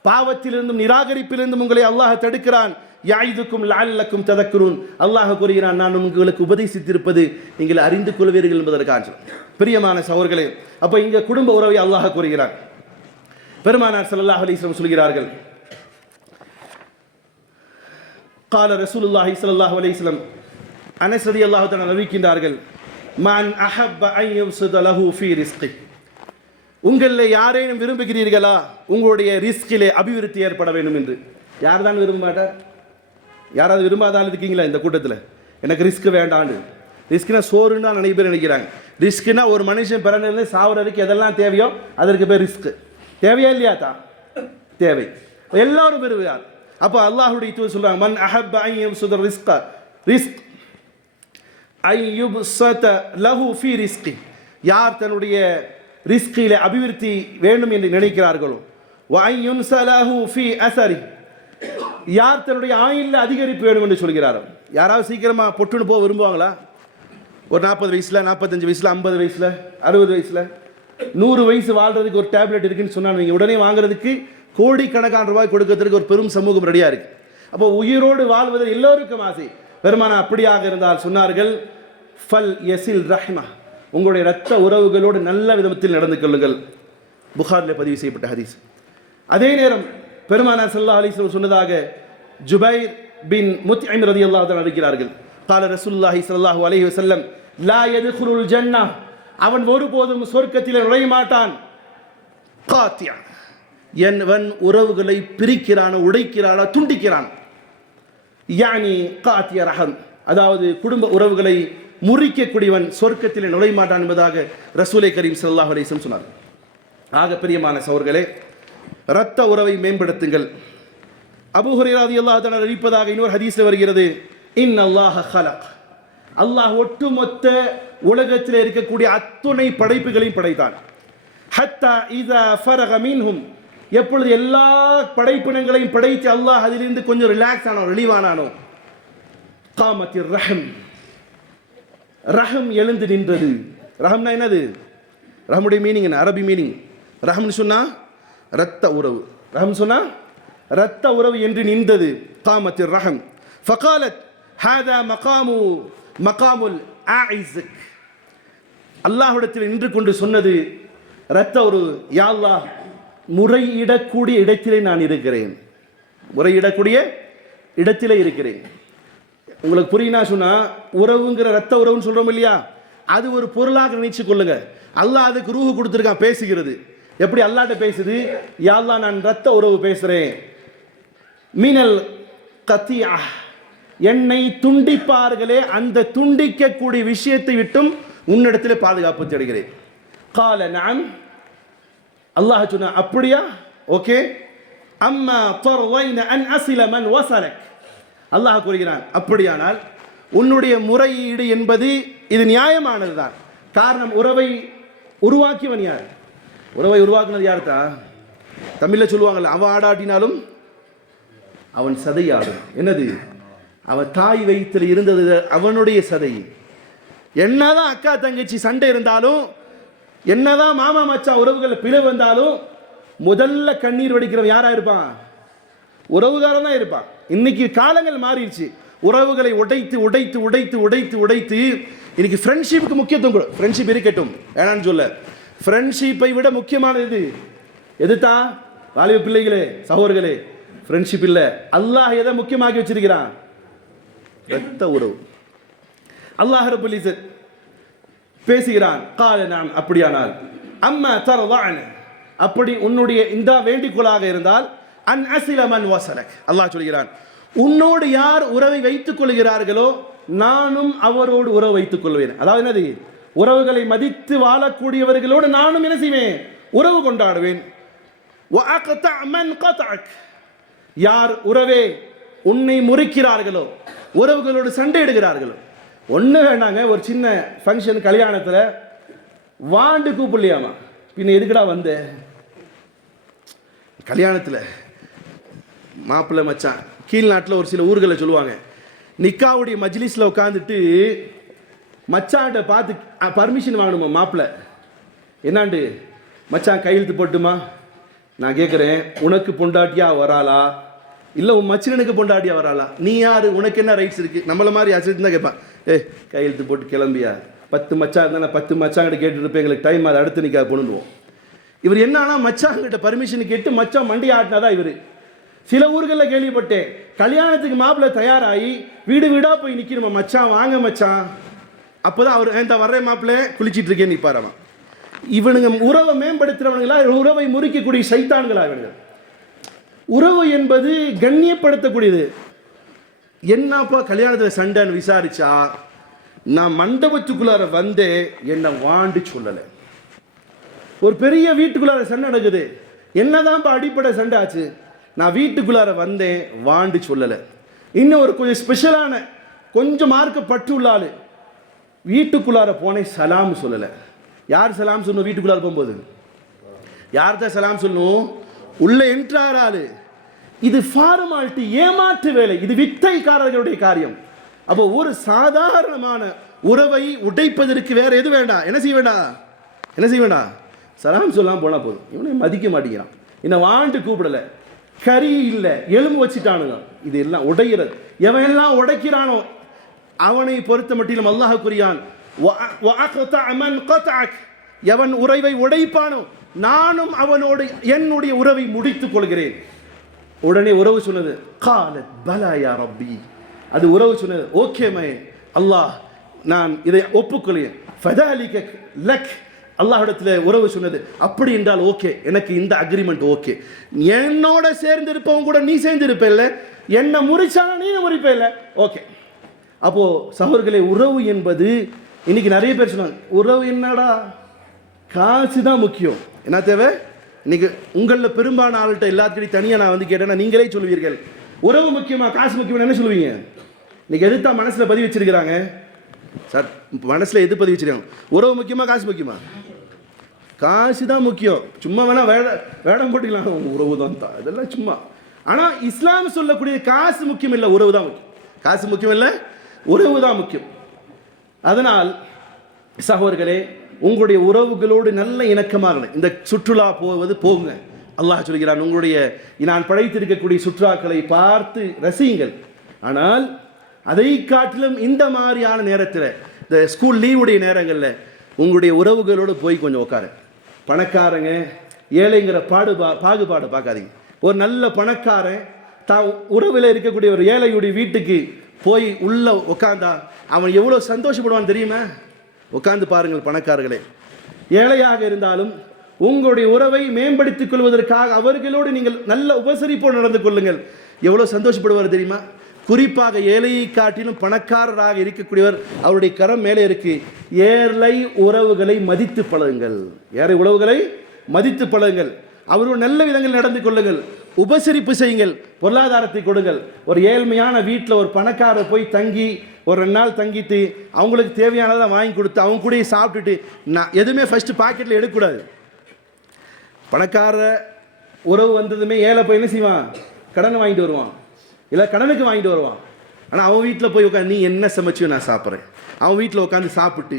பாவத்திலிருந்தும் நிராகரிப்பிலிருந்தும் உங்களை அல்லாஹ் தடுக்கிறான். யாயிதுக்கும் லஅல்லக்கும் ததக்கரூன், அல்லாஹ் கூறுகிறான், நான் உங்களுக்கு உபதேசித்திருப்பது நீங்கள் அறிந்து கொள்வீர்கள் என்பதற்காக. பிரியமான சகோதரர்களே, அப்போ இங்கே குடும்ப உறவை அல்லாஹ் கூறுகிறார். பெருமானார் ஸல்லல்லாஹு அலைஹி வஸல்லம் சொல்கிறார்கள், கால ரசூலுல்லாஹி ஸல்லல்லாஹு அலைஹி வஸல்லம் அனஸ் ரலியல்லாஹு தஆலா அறிவிக்கின்றார்கள், மன் அஹப்ப அன் யுப்ஸித லஹு ஃபீ ரிஸ்கி, உங்களில் யாரேனும் விரும்புகிறீர்களா உங்களுடைய ரிஸ்கிலே அபிவிருத்தி ஏற்பட வேண்டும் என்று? யார் தான் விரும்ப மாட்டார்? யாராவது விரும்பாதாலும் இருக்கீங்களா இந்த கூட்டத்தில்? எனக்கு ரிஸ்க் வேண்டாண்டு. ரிஸ்க்னா சோறுன்னு தான் நிறைய பேர் நினைக்கிறாங்க. ரிஸ்க்னா ஒரு மனுஷன் பிறந்திருந்து சாவறதுக்கு எதெல்லாம் தேவையோ அதற்கு பேர் ரிஸ்க். தேவையா இல்லையா? தான் தேவை. எல்லாரும் விரும்புகிறார். அப்போ அல்லாஹ்வுடைய தூதர் சொல்றாங்க, மன் அஹப்ப அன் யுப்ஸித ரிஸ்க் அன் யுப்ஸத லஹு ஃபீ ரிஸ்கி, யார் தன்னுடைய ரிஸ்கிலே அபிவிருத்தி வேண்டும் என்று நினைக்கிறார்களோ, வ அன் யுன்ஸலஹு ஃபீ அஸரி, யார் தன்னுடைய ஆயுளில் அதிகரிப்பு வேண்டும் என்று சொல்கிறாரோ. யாராவது சீக்கிரமாக பொட்டுன்னு போக விரும்புவாங்களா? ஒரு 40 வயசில், 45 வயசில், 50 வயசில், 60 வயசில், 100 வயசு வாழ்கிறதுக்கு ஒரு டேப்லெட் இருக்குன்னு சொன்னாங்க, நீங்கள் உடனே வாங்குறதுக்கு கோடிக்கணக்கான ரூபாய் கொடுக்கறதுக்கு ஒரு பெரும் சமூகம் ரெடியாக இருக்குது. அப்போ உயிரோடு வாழ்வதில் எல்லோருக்கும் ஆசை. பெருமானா அப்படியாக இருந்தால் சொன்னார்கள், ஃபல் யசில் ரஹ்மா, உங்களுடைய இரத்த உறவுகளோடு நல்ல விதத்தில் நடந்து கொள்ளுங்கள். புகாரில் பதிவு செய்யப்பட்ட ஹதீஸ். அதே நேரம் பெருமானார் ஸல்லல்லாஹு அலைஹி வஸல்லம் சொன்னதாக ஜுபைர் பின் முத்இம் ரலியல்லாஹு தஆலா அறிவிக்கிறார்கள், قال ரசூலுல்லாஹி ஸல்லல்லாஹு அலைஹி வஸல்லம், லா யத்குலுல் ஜன்னah, அவன் ஒருபோதும் சொர்க்கத்தில் நுழைய மாட்டான். காத்தியா, எவன் உறவுகளை பிரிக்கிறானோ, உடைக்கிறானோ, துண்டிக்கிறான். யானி காத்திய ரஹம், அதாவது குடும்ப உறவுகளை முறிக்கக்கூடியவன் சொர்க்கத்தில் நுழைய மாட்டான் என்பதாக ரசூலை கரீம் ஸல்லல்லாஹு அலைஹி வஸல்லம் சொன்னார். ஆக பிரியமான சகோதரர்களே, இரத்த உறவை மேம்படுத்துங்கள். அபூ ஹுரைரா ரலியல்லாஹு தஆலா அறிவிப்பதாக இன்னொரு ஹதீஸில் வருகிறது, இன்னல்லாஹ ஹலக், அல்லாஹ் ஒட்டுமொத்த உலகத்தில் இருக்கக்கூடிய அத்துணை படைப்புகளையும் படைத்தான். ஹத்தா இதா ஃபரக மின்ஹும், எப்பொழுது எல்லா படைப்பினங்களையும் படைத்து அல்லாஹ் அதிலிருந்து கொஞ்சம் ரிலாக்ஸ் ஆனோ, ரிலீவானானோ, காமத்திர் ரஹம், ரஹம் எழுந்து நின்றது. ரஹம்னா என்னது? ரஹமுடைய மீனிங் என்ன? அரபி மீனிங். ரஹம்னு சொன்னா இரத்த உறவு, ரஹம் சொன்னா இரத்த உறவு என்று நின்றது. காமத்திர் ரஹம். ஃபகாலத் ஹாதா மகாமுல் ஆஇஸக், அல்லாஹ்விடத்தில் நின்று கொண்டு சொன்னது இரத்த உறவு, யா அல்லாஹ், முறையிடக்கூடிய இடத்திலே நான் இருக்கிறேன், முறையிடக்கூடிய இடத்திலே இருக்கிறேன். உங்களுக்கு புரியுனா சொன்னா, உறவுங்கிற ரத்த உறவுன்னு சொல்றோம் இல்லையா, அது ஒரு பொருளாக நினைச்சு கொள்ளுங்க. அல்லாஹ் அதுக்கு ரூஹு கொடுத்துருக்கான், பேசுகிறது. எப்படி அல்லாஹ்ட்ட பேசுது? யா அல்லாஹ், நான் ரத்த உறவு பேசுறேன். மினல் கத்தியா, என்னை துண்டிப்பார்களே அந்த துண்டிக்கக்கூடிய விஷயத்தை விட்டும் உன்னிடத்தில் பாதுகாப்பு தேடுகிறேன். கால நான், அல்லாஹ் சொன்ன அப்படியா, ஓகே. அம்மா தர்வைன அன் அஸில மன் வஸலக், அல்லாஹ் கூறுகிறான், அப்படியானால் உன்னுடைய முறையீடு என்பது இது நியாயமானது தான். காரணம், உறவை உருவாக்கியவன் யார்? உறவை உருவாக்குனது யார் தான்? தமிழில் சொல்லுவாங்கல்ல, அவன் ஆடாட்டினாலும் அவன் சதையாடும். என்னது? அவன் தாய் வயிற்றில் இருந்தது அவனுடைய சதை. என்னதான் அக்கா தங்கச்சி சண்டை இருந்தாலும், என்னதான் மாமா மச்சா உறவுகள் பிளவு வந்தாலும், முதல்ல கண்ணீர் வடிக்கிறவன் யாரா இருப்பான்? உறவுகாரன் தான் இருப்பான். இன்னைக்கு காலங்கள் மாறிடுச்சு. உறவுகளை உடைத்து உடைத்து உடைத்து உடைத்து உடைத்து இன்னைக்கு ஃப்ரெண்ட்ஷிப்புக்கு முக்கியத்துவம் கொடு. ஃப்ரெண்ட்ஷிப் இருக்கட்டும், வேணான்னு சொல்ல. ஃப்ரெண்ட்ஷிப்பை விட முக்கியமானது எதுதான்? வாலிப பிள்ளைகளே, சகோதரர்களே, ஃப்ரெண்ட்ஷிப் இல்லை. அல்லாஹ் எதை முக்கியமாக்கி வச்சிருக்கிறான்? இரத்த உறவு. அல்லாஹ் ரப்பல் இஸ்ஸத் பேசுகிறான், கால நாம், அப்படியானால் அம்மா தர்தான, அப்படி உன்னுடைய இந்த வேண்டிக்கொள்ளாக இருந்தால், அன் அஸில மன் வஸலக், அல்லாஹ் சொல்கிறான், உன்னோடு யார் உறவை வைத்துக் கொள்கிறார்களோ நானும் அவரோடு உறவு வைத்துக் கொள்வேன். அதாவது என்னது? உறவுகளை மதித்து வாழக்கூடியவர்களோடு நானும் என்ன செய்வேன்? உறவு கொண்டாடுவேன். வஅக்தஅ மன் கதஅக், யார் உறவே உன்னை முறிக்கிறார்களோ, உறவுகளோடு சண்டையிடுகிறார்களோ, ஒன்று வேண்டாங்க, ஒரு சின்ன ஃபங்க்ஷன் கல்யாணத்தில் வாண்டு கூப்பிடலையாமா, பின்ன எதுக்குடா வந்த? கல்யாணத்தில் மாப்பிள்ளை மச்சான், கீழ் நாட்டில் ஒரு சில ஊர்களில் சொல்லுவாங்க, நிக்காவுடைய மஜ்லிஸில் உட்காந்துட்டு மச்சான்கிட்ட பார்த்து பர்மிஷன் வாங்கணுமா மாப்பிள்ளை. என்னாண்டு? மச்சான் கையெழுத்து போட்டுமா? நான் கேட்குறேன், உனக்கு பொண்டாட்டியா வராளா இல்லை உன் மச்சினனுக்கு பொண்டாட்டியா வராளா? நீ யார்? உனக்கு என்ன ரைட்ஸ் இருக்குது? நம்மளை மாதிரி அசைத்து தான் கேட்பான். கையெழுத்து போட்டு கிளம்பியா? 10 மச்சான் இருந்தால் நான் 10 மச்சாங்கிட்ட கேட்டுருப்பேன், எங்களுக்கு டைம் அதை அடுத்து நிற்க பொண்ணுடுவோம். இவர் என்னன்னா மச்சாங்கிட்ட பர்மிஷன் கேட்டு மச்சான் மண்டி ஆட்டினாதான் இவர். சில ஊர்களில் கேள்விப்பட்டேன், கல்யாணத்துக்கு மாப்பிள்ளை தயாராகி வீடு வீடாக போய் நிற்கணுமா, மச்சான் வாங்க மச்சான், அப்போ தான் அவர் இந்த வர்ற மாப்பிள்ளை குளிச்சிட்டு இருக்கேன்னு நிற்பாராமா. இவனுங்க உறவை மேம்படுத்துகிறவனுங்களா, உறவை முறிக்கக்கூடிய சைத்தான்களா இவனுங்க? உறவு என்பது கண்ணியப்படுத்தக்கூடியது. என்னப்பா கல்யாணத்தில் சண்டைன்னு விசாரிச்சா, நான் மண்டபத்துக்குள்ளார வந்தே என்னை வாண்டு சொல்லலை. ஒரு பெரிய வீட்டுக்குள்ளார சண்டை நடக்குது, என்னதான்ப்பா அடிப்படை சண்டை ஆச்சு, நான் வீட்டுக்குள்ளார வந்தேன் வாண்டு சொல்லலை. இன்னும் ஒரு கொஞ்சம் ஸ்பெஷலான கொஞ்சம் மார்க்க பற்று உள்ள ஆளு, வீட்டுக்குள்ளார போனேன் சலாம் சொல்லலை. யார் சலாம் சொல்லணும்? வீட்டுக்குள்ளார போகும்போது யார்கிட்ட சலாம் சொல்லணும்? உள்ள என்ட்ரார் ஆளு. இது ஃபார்மாலிட்டி, ஏமாற்று வேலை, இது வித்தைக்காரர்களுடைய காரியம். அப்போ ஒரு சாதாரணமான உறவை உடைப்பதற்கு வேற எது வேண்டாம், என்ன செய்ய வேண்டாம், என்ன செய்ய வேண்டாம், சலாம் சொல்லாம போனா போதும். இவனை மதிக்க மாட்டேங்கிறான், என்ன வாண்டு கூப்பிடல, கறி இல்லை எலும்பு வச்சுட்டானுங்க. இது எல்லாம் உடைகிறது. எவன் எல்லாம் உடைக்கிறானோ அவனை பொறுத்த மட்டிலும் அல்லாஹ் கூறியான், எவன் உறவை உடைப்பானோ நானும் அவனோடு என்னுடைய உறவை முடித்துக் கொள்கிறேன். உடனே உறவு சொன்னது, காலத் பலா யா ரப்பி, அது உறவு சொன்னது, ஓகே மை அல்லாஹ், நான் இதை ஒப்புக்கொள்கிறேன். ஃபதாலிக லக், அல்லாஹ்விடத்தில் உறவு சொன்னது, அப்படி என்றால் ஓகே, எனக்கு இந்த அக்ரிமெண்ட் ஓகே. என்னோட சேர்ந்து இருப்பவங்க கூட நீ சேர்ந்து இருப்ப இல்லை, என்ன முறிச்சாலும் நீ முறிப்ப இல்லை, ஓகே. அப்போ சகோதரர்களே, உறவு என்பது இன்னைக்கு நிறைய பேர் சொன்னாங்க, உறவு என்னடா, காசு தான் முக்கியம். என்ன தேவை? இன்னைக்கு உங்களில் பெரும்பாலான ஆள்கிட்ட எல்லாத்துக்கிட்டையும் தனியாக நான் வந்து கேட்டேன்னா நீங்களே சொல்லுவீர்கள், உறவு முக்கியமா காசு முக்கியமா, என்ன சொல்லுவீங்க? இன்னைக்கு எதுதான் மனசில் பதிவு வச்சிருக்கிறாங்க சார், மனசில் எது பதிவு வச்சிருக்காங்க? உறவு முக்கியமா காசு முக்கியமா? காசு தான் முக்கியம். சும்மா வேணா வேடம் போட்டுக்கலாம், உறவு தான் தான், இதெல்லாம் சும்மா. ஆனால் இஸ்லாம் சொல்லக்கூடிய காசு முக்கியம் இல்லை, உறவு தான் முக்கியம். காசு முக்கியம் இல்லை, உறவு தான் முக்கியம். அதனால் சகோதரர்களே, உங்களுடைய உறவுகளோடு நல்ல இணக்கமாக இந்த சுற்றுலா போவது போங்க. அல்லாஹ் சொல்கிறான், உங்களுடைய நான் படைத்திருக்கக்கூடிய சுற்றுலாக்களை பார்த்து ரசியுங்கள். ஆனால் அதை காட்டிலும் இந்த மாதிரியான நேரத்தில், இந்த ஸ்கூல் லீவுடைய நேரங்களில் உங்களுடைய உறவுகளோடு போய் கொஞ்சம் உட்காரு. பணக்காரங்க ஏழைங்கிற பாகுபாடு பார்க்காதீங்க. ஒரு நல்ல பணக்காரன் தான் உறவில் இருக்கக்கூடிய ஒரு ஏழையுடைய வீட்டுக்கு போய் உள்ள உட்காந்தா அவன் எவ்வளோ சந்தோஷப்படுவான்னு தெரியுமா? உட்கார்ந்து பாருங்கள் பணக்காரர்களே. ஏழையாக இருந்தாலும் உங்களுடைய உறவை மேம்படுத்திக் கொள்வதற்காக அவர்களோடு நீங்கள் நல்ல உபசரிப்போடு நடந்து கொள்ளுங்கள். எவ்வளோ சந்தோஷப்படுவார் தெரியுமா? குறிப்பாக ஏழையை காட்டிலும் பணக்காரராக இருக்கக்கூடியவர், அவருடைய கரம் மேலே இருக்கு. ஏழை உறவுகளை மதித்து பழகுங்கள், ஏழை உறவுகளை மதித்து பழகுங்கள். அவரோட நல்ல விதங்கள் நடந்து கொள்ளுங்கள், உபசரிப்பு செய்யுங்கள், பொருளாதாரத்தை கொடுங்கள். ஒரு ஏழ்மையான வீட்டில் ஒரு பணக்காரர் போய் தங்கி ஒரு 2 நாள் தங்கிட்டு அவங்களுக்கு தேவையானதை வாங்கி கொடுத்து அவங்க கூட சாப்பிட்டுட்டு நான் எதுவுமே ஃபஸ்ட்டு பாக்கெட்டில் எடுக்கக்கூடாது. பணக்கார உறவு வந்ததுமே ஏழை போய் என்ன செய்வான்? கடன் வாங்கிட்டு வருவான், இல்லை கடனுக்கு வாங்கிட்டு வருவான். ஆனால் அவன் வீட்டில் போய் உட்காந்து நீ என்ன சமைச்சியோ நான் சாப்பிட்றேன், அவன் வீட்டில் உட்காந்து சாப்பிட்டு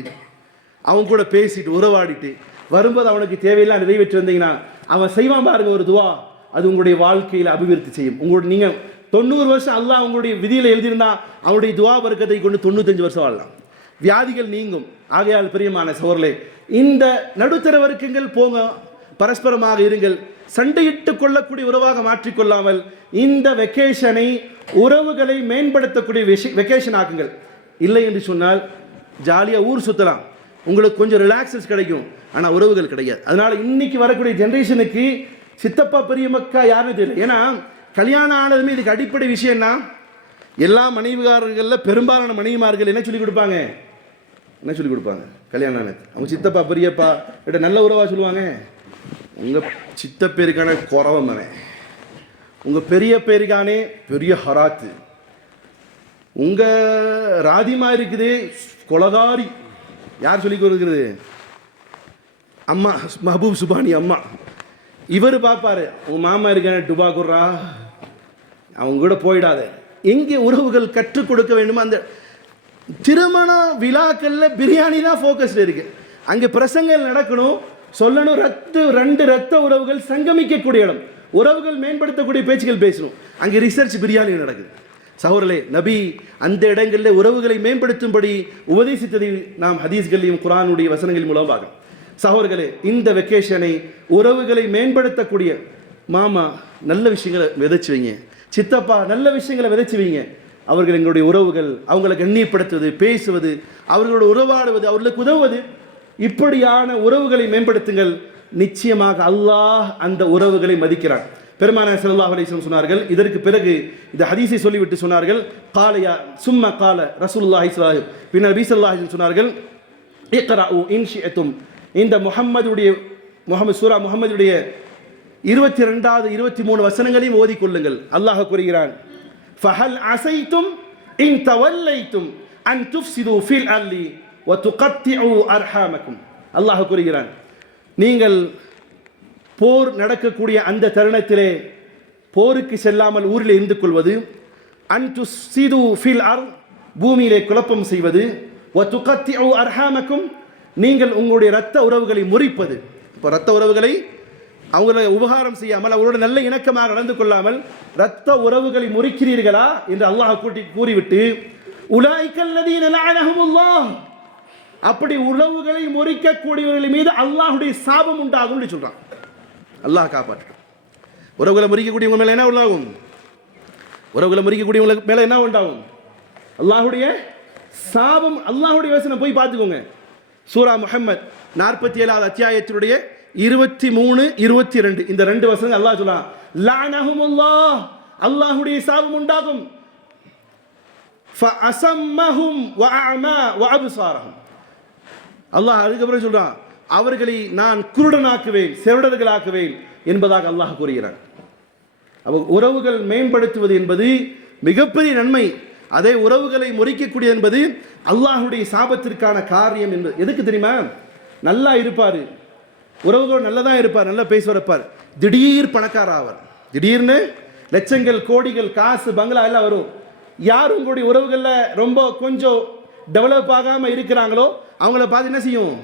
அவன் கூட பேசிட்டு உறவாடிட்டு வரும்போது அவனுக்கு தேவையில்லாம் நிறைவேற்றி வந்தீங்கன்னா அவன் செய்வான் பாருங்க ஒரு துவா, அது உங்களுடைய வாழ்க்கையில் அபிவிருத்தி செய்யும். உங்களுடைய நீங்கள் 90 வருஷம் அல்லாஹ் உங்களுடைய விதியில் எழுதியிருந்தா அவனுடைய துவா வர்க்கத்தை கொண்டு 95 வருஷம் வாழலாம், வியாதிகள் நீங்கும். ஆகையால் பிரியமான சகோதரர்களே, இந்த நடுத்தர வர்க்கங்கள் போங்க, பரஸ்பரமாக இருங்கள், சண்டையிட்டு கொள்ளக்கூடிய உறவாக மாற்றிக்கொள்ளாமல் இந்த வெக்கேஷனை உறவுகளை மேம்படுத்தக்கூடிய வெக்கேஷன் ஆக்குங்கள். இல்லை என்று சொன்னால் ஜாலியாக ஊர் சுற்றலாம், உங்களுக்கு கொஞ்சம் ரிலாக்ஸஸ் கிடைக்கும், ஆனால் உறவுகள் கிடையாது. அதனால் இன்னைக்கு வரக்கூடிய ஜென்ரேஷனுக்கு சித்தப்பா பெரியமக்கா யாருன்னு தெரியல. ஏன்னா கல்யாணம் ஆனதுமே இதுக்கு அடிப்படை விஷயம்னா எல்லா மனைவிகாரர்களில் பெரும்பாலான மனைவிமார்கள் என்ன சொல்லிக் கொடுப்பாங்க? என்ன சொல்லிக் கொடுப்பாங்க? கல்யாணம் ஆனது அவங்க சித்தப்பா பெரியப்பா கிட்ட நல்ல உறவாக சொல்லுவாங்க, உங்கள் சித்த பேருக்கான குறவமனை, உங்கள் பெரிய பேருக்கானே பெரிய ஹராத்து, உங்கள் ராதிமா இருக்குது கொலகாரி. யார் சொல்லி கொடுக்குறது? அம்மா மஹபூப் சுபானி அம்மா. இவர் பார்ப்பாரு, உன் மாமா இருக்கான டுபா குர்ரா, அவங்க கூட போயிடாத. எங்கே உறவுகள் கற்றுக் கொடுக்க வேண்டுமோ அந்த திருமண விழாக்களில் பிரியாணி தான் ஃபோக்கஸ்டு இருக்குது. அங்கே பிரசங்கள் நடக்கணும், சொல்லணும், 2 ரத்த உறவுகள் சங்கமிக்கக்கூடிய இடம், உறவுகள் மேம்படுத்தக்கூடிய பேச்சுகள் பேசணும். அங்கே ரிசர்ச் பிரியாணி நடக்குது. சகோதரர்களே, நபி அந்த இடங்களில் உறவுகளை மேம்படுத்தும்படி உபதேசித்ததை நாம் ஹதீஸ்களையும் குர்ஆனுடைய வசனங்கள் மூலம் பார்க்கணும். சகோதரர்களே, இந்த வெக்கேஷனை உறவுகளை மேம்படுத்தக்கூடிய மாமா நல்ல விஷயங்களை விதைச்சு வைங்க, சித்தப்பா நல்ல விஷயங்களை விதைச்சு வைங்க. அவர்கள் எங்களுடைய உறவுகள், அவங்களை கண்ணியப்படுத்துவது, பேசுவது, அவர்களோட உறவாடுவது, அவர்களுக்கு உதவுவது, இப்படியான உறவுகளை மேம்படுத்துங்கள். நிச்சயமாக அல்லாஹ் அந்த உறவுகளை மதிக்கிறான். பெருமானார் ஸல்லல்லாஹு அலைஹி வஸல்லம் சொன்னார்கள். இதற்கு பிறகு இந்த ஹதீஸை சொல்லிவிட்டு சொன்னார்கள், காலையா சும்மா கால ரசூலுல்லாஹி ஸல்லல்லாஹு அலைஹி வஸல்லம், பின்னர் நபி ஸல்லல்லாஹு அலைஹி வஸல்லம் சொன்னார்கள், இக்ரஉ இன் ஷிஅதும், இந்த முஹம்மது சூரா முஹம்மதுடைய 22வது 23 வசனங்களையும் ஓதிக்கொள்ளுங்கள். அல்லாஹ் கூறுகிறான், ஃபஹல் அஸைதும் இன் தவல்லைதும் அன் துஃப்ஸிது ஃபில் அர்லி வ துகத்திஉ அர்ஹாமக்கும். அல்லாஹ் கூறுகிறான், நீங்கள் போர் நடக்கக்கூடிய அந்த தருணத்திலே போருக்கு செல்லாமல் ஊரில் இருந்து கொள்வது, அன் துஃப்ஸிது ஃபில் அர்ல், பூமியிலே குழப்பம் செய்வது, வ துகத்திஉ அர்ஹாமக்கும், நீங்கள் உங்களுடைய இரத்த உறவுகளை முறிப்பது. இப்போ இரத்த உறவுகளை அவங்களை உபகாரம் செய்யாமல், அவரோட நல்ல இணக்கமாக நடந்து கொள்ளாமல் இரத்த உறவுகளை முறிக்கிறீர்களா என்று அல்லாஹ் கூறிவிட்டு, உலாயிக்கல்லதீன லஅனஹுமுல்லாஹ், அப்படி உறவுகளை முறிக்கக்கூடியவர்கள் மீது அல்லாஹ்வுடைய சாபம் உண்டாகும் என்று சொல்றான். அல்லாஹ் காப்பாற்றட்டும். உறவுகளை முறிக்கக்கூடியவங்க மேல என்ன உண்டாகும்? உறவுகளை முறிக்கக்கூடியவங்களுக்கு மேல என்ன உண்டாகும்? அல்லாஹ்வுடைய சாபம். அல்லாஹ்வுடைய வசனம் போய் பார்த்துக்கோங்க. சூரா முஹம்மத் 47வது அத்தியாயத்தினுடைய 23, 22 இந்த 2 வசனங்கள் அல்லாஹ் சொல்றான், லஅனஹுமுல்லாஹ், அல்லாஹ்வுடைய சாபம் உண்டாகும். ஃபஅஸம்மஹும் வஅமா வஅப்சாரஹும், அல்லாஹ் அதுக்கப்புறம் சொல்றான், அவர்களை நான் குருடனாக்குவேன், செவிடர்களாக்குவேன் என்பதாக அல்லாஹ் கூறுகிறான். உறவுகள் மேம்படுத்துவது என்பது மிகப்பெரிய நன்மை. அதே உறவுகளை முறிக்கக்கூடிய என்பது அல்லாஹ்வுடைய சாபத்திற்கான காரியம் என்பது. எதுக்கு தெரியுமா? நல்லா இருப்பார், உறவுகள் நல்லா தான் இருப்பார், நல்லா பேசுவார் இருப்பார், திடீர் பணக்கார ஆவார், திடீர்னு லட்சங்கள் கோடிகள் காசு பங்களா எல்லாம் வரும். யார் உங்களுடைய உறவுகளில் ரொம்ப கொஞ்சம் டெவலப் ஆகாமல் இருக்கிறாங்களோ அவங்கள பார்த்து என்ன செய்யும்?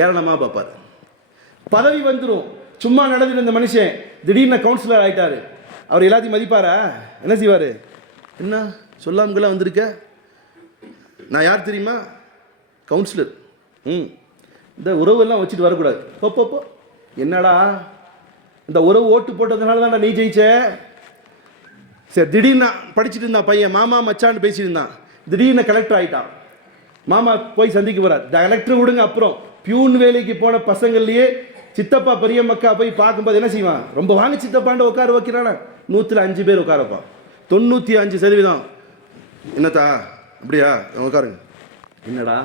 ஏளனமாக பார்ப்பார். பதவி வந்துடும். சும்மா நடந்துட்டு இருந்த மனுஷன் திடீர்னு கவுன்சிலர் ஆகிட்டார், அவர் எல்லாத்தையும் மதிப்பாரா? என்ன செய்வார்? என்ன சொல்லாமலாம் வந்திருக்க, நான் யார் தெரியுமா? கவுன்சிலர். இந்த உறவெல்லாம் வச்சுட்டு வரக்கூடாது. போ என்னடா இந்த உறவு ஓட்டு போட்டதுனால தான்டா நீ ஜெயிச்ச. சரி, திடீர்னு படிச்சுட்டு இருந்தான் பையன், மாமா மச்சான்னு பேசிட்டு இருந்தான், திடீர்னு கலெக்டர் ஆகிட்டான். மாமா போய் சந்திக்க போறார். கலெக்டர் விடுங்க, அப்புறம் பியூன் வேலைக்கு போன பசங்கள்லேயே சித்தப்பா பெரியம்மக்கா போய் பார்க்கும்போது என்ன செய்வான்? ரொம்ப வாங்க சித்தப்பாண்ட உட்கார வைக்கிறானா? 105 பேர் உட்கார வைப்பான். 95% என்னத்தா அப்படியா உட்காருங்க. என்னடா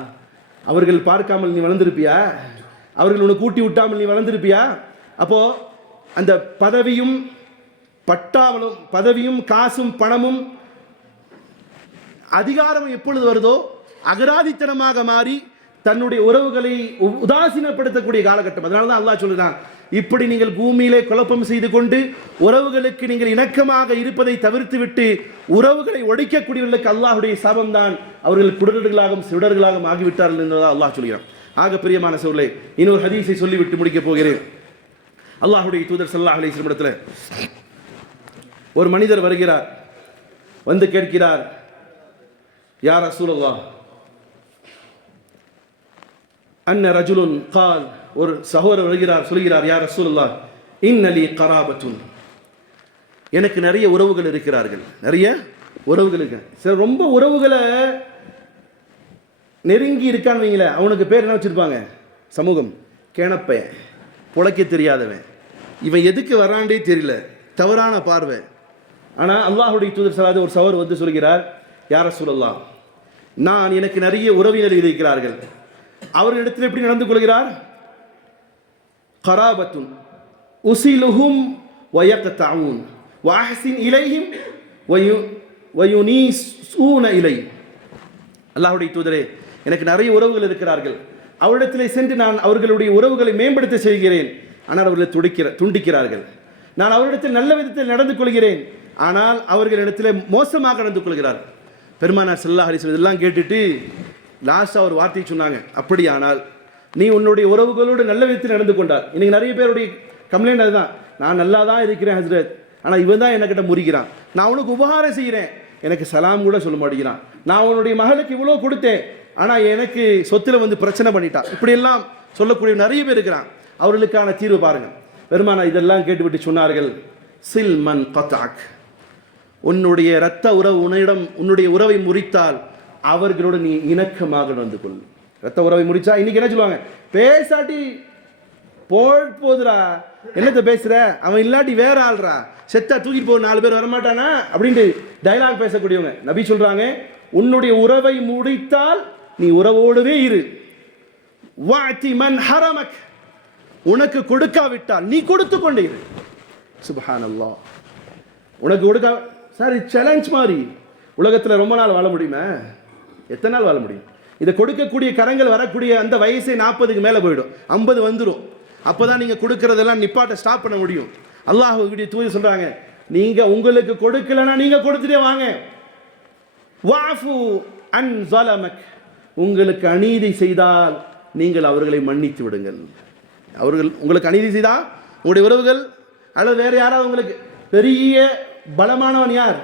அவர்கள் பார்க்காமல் நீ வளர்ந்துருப்பியா? அவர்கள் உன்னை கூட்டி விட்டாமல் நீ வளர்ந்துருப்பியா? அப்போ அந்த பதவியும் பட்டாவலும், பதவியும் காசும் பணமும் அதிகாரம் எப்பொழுது வருதோ அகராதித்தனமாக மாறி தன்னுடைய உறவுகளை உதாசீனப்படுத்தக்கூடிய காலகட்டம். அதனால தான் அல்லாஹ் சொல்லுறான், இப்படி நீங்கள் பூமியிலே குழப்பம் செய்து கொண்டு உறவுகளுக்கு நீங்கள் இணக்கமாக இருப்பதை தவிர்த்து விட்டு உறவுகளை ஒழிக்கக்கூடியவர்களுக்கு அல்லாஹ்வுடைய சாபம் தான், அவர்கள் குடர்களாகவும் சிடர்களாகவும் ஆகிவிட்டார்கள் என்பதாக அல்லாஹ் சொல்கிறான். ஆக பிரியமான சோழலை, இன்னொரு ஹதீஸை சொல்லிவிட்டு முடிக்கப் போகிறேன். அல்லாஹ்வுடைய தூதர் ஸல்லல்லாஹு அலைஹி வஸல்லம் இடத்துல ஒரு மனிதர் வருகிறார், வந்து கேட்கிறார், யா ரசூலல்லாஹ் அன்ன ரஜுலுன் கால், ஒரு சகோதரர் வருகிறார், சொல்கிறார், யா ரசூலல்லாஹ் இன்னலி கராபத்துன், எனக்கு நிறைய உறவுகள் இருக்கிறார்கள், நிறைய உறவுகள் இருக்கு. சில ரொம்ப உறவுகளை நெருங்கி இருக்கான்னு வைங்கள, அவனுக்கு பேர் என்ன வச்சிருப்பாங்க? சமூகம், கேணப்பையன், புழைக்க தெரியாதவன், இவன் எதுக்கு வராண்டே தெரியல, தவறான பார்வை. ஆனால் அல்லாஹ்வுடைய தூதர் ஸல்லல்லாஹு ஒரு சகோதரர் வந்து சொல்கிறார், யா ரசூலல்லாஹ் நான் எனக்கு நிறைய உறவினர் இருக்கிறார்கள், அவர்களிடத்தில் எப்படி நடந்து கொள்கிறார்? கராபத்துன் உசிலுஹும் வயக்தஊன் வஅஹ்சின் இலைஹிம் வயுனீஸூன இலை. அல்லாஹ்வுடைய தூதரே, எனக்கு நிறைய உறவுகள் இருக்கிறார்கள், அவரிடத்திலே சென்று நான் அவர்களுடைய உறவுகளை மேம்படுத்த செய்கிறேன், ஆனால் அவர்களை துண்டிக்கிறார்கள். நான் அவரிடத்தில் நல்ல விதத்தில் நடந்து கொள்கிறேன், ஆனால் அவர்களிடத்தில் மோசமாக நடந்து கொள்கிறார். பெருமானார் ஸல்லல்லாஹு அலைஹி வஸல்லம் இதெல்லாம் கேட்டுட்டு லாஸ்ட்டாக ஒரு வார்த்தை சொன்னாங்க, அப்படியானால் நீ உன்னுடைய உறவுகளோடு நல்ல விதத்தில் நடந்து கொண்டார். இன்னைக்கு நிறைய பேருடைய கம்ப்ளைண்ட் அதுதான், நான் நல்லா தான் இருக்கிறேன் ஹஸ்ரத், ஆனால் இவன் தான் என்கிட்ட முறிக்கிறான், நான் உனக்கு உபகாரம் செய்கிறேன், எனக்கு சலாம் கூட சொல்ல மாட்டேங்கிறான், நான் உன்னுடைய மகளுக்கு இவ்வளோ கொடுத்தேன், ஆனால் எனக்கு சொத்தில் வந்து பிரச்சனை பண்ணிட்டான், இப்படியெல்லாம் சொல்லக்கூடிய நிறைய பேர் இருக்கிறான். அவர்களுக்கான தீர்வு பாருங்கள். பெருமானா இதெல்லாம் கேட்டுவிட்டு சொன்னார்கள், சில் மன் கத்அக், உன்னுடைய இரத்த உறவு உன்னுடைய உறவை முறித்தால் அவர்களோடு நீ இணக்கமாக நடந்து கொள். இரத்த உறவை முறிச்சா இன்னைக்கு என்ன சொல்லுவாங்க, பேசாட்டி போதுரா, என்னத்தை பேசுற, அவன் இல்லாட்டி வேற ஆள்றா, செத்தா தூக்கிட்டு போ, 4 பேர் வரமாட்டானா அப்படின்ட்டு டைலாக் பேசக்கூடியவங்க. நபி சொல்றாங்க, உன்னுடைய உறவை முடித்தால் நீ உறவோடவே இரு. வாத்தி மன் ஹரமக், உனக்கு கொடுக்காவிட்டால் நீ கொடுத்து கொண்டே இரு. சுப்ஹானல்லாஹ். உனக்கு கொடுக்க சார் சேலஞ்ச் மாதிரி. உலகத்தில் ரொம்ப நாள் வாழ முடியுமா? எத்தனை நாள் வாழ முடியும்? இதை கொடுக்கக்கூடிய கரங்கள் வரக்கூடிய அந்த வயசே 40க்கு மேலே போயிடும், 50 வந்துடும். அப்போதான் நீங்கள் கொடுக்கறதெல்லாம் நிப்பாட்ட ஸ்டாப் பண்ண முடியும். அல்லாஹ்வுடைய தூதர் சொல்றாங்க, நீங்க உங்களுக்கு கொடுக்கலன்னா நீங்க கொடுத்துட்டே வாங்க. வாஃபு அன் ஸலமக், உங்களுக்கு அநீதி செய்தால் நீங்கள் அவர்களை மன்னித்து விடுங்கள். அவர்கள் உங்களுக்கு அநீதி செய்தால் உங்களுடைய உறவுகள் அல்லது வேற யாராவது உங்களுக்கு பெரிய பலமானவன் யார்?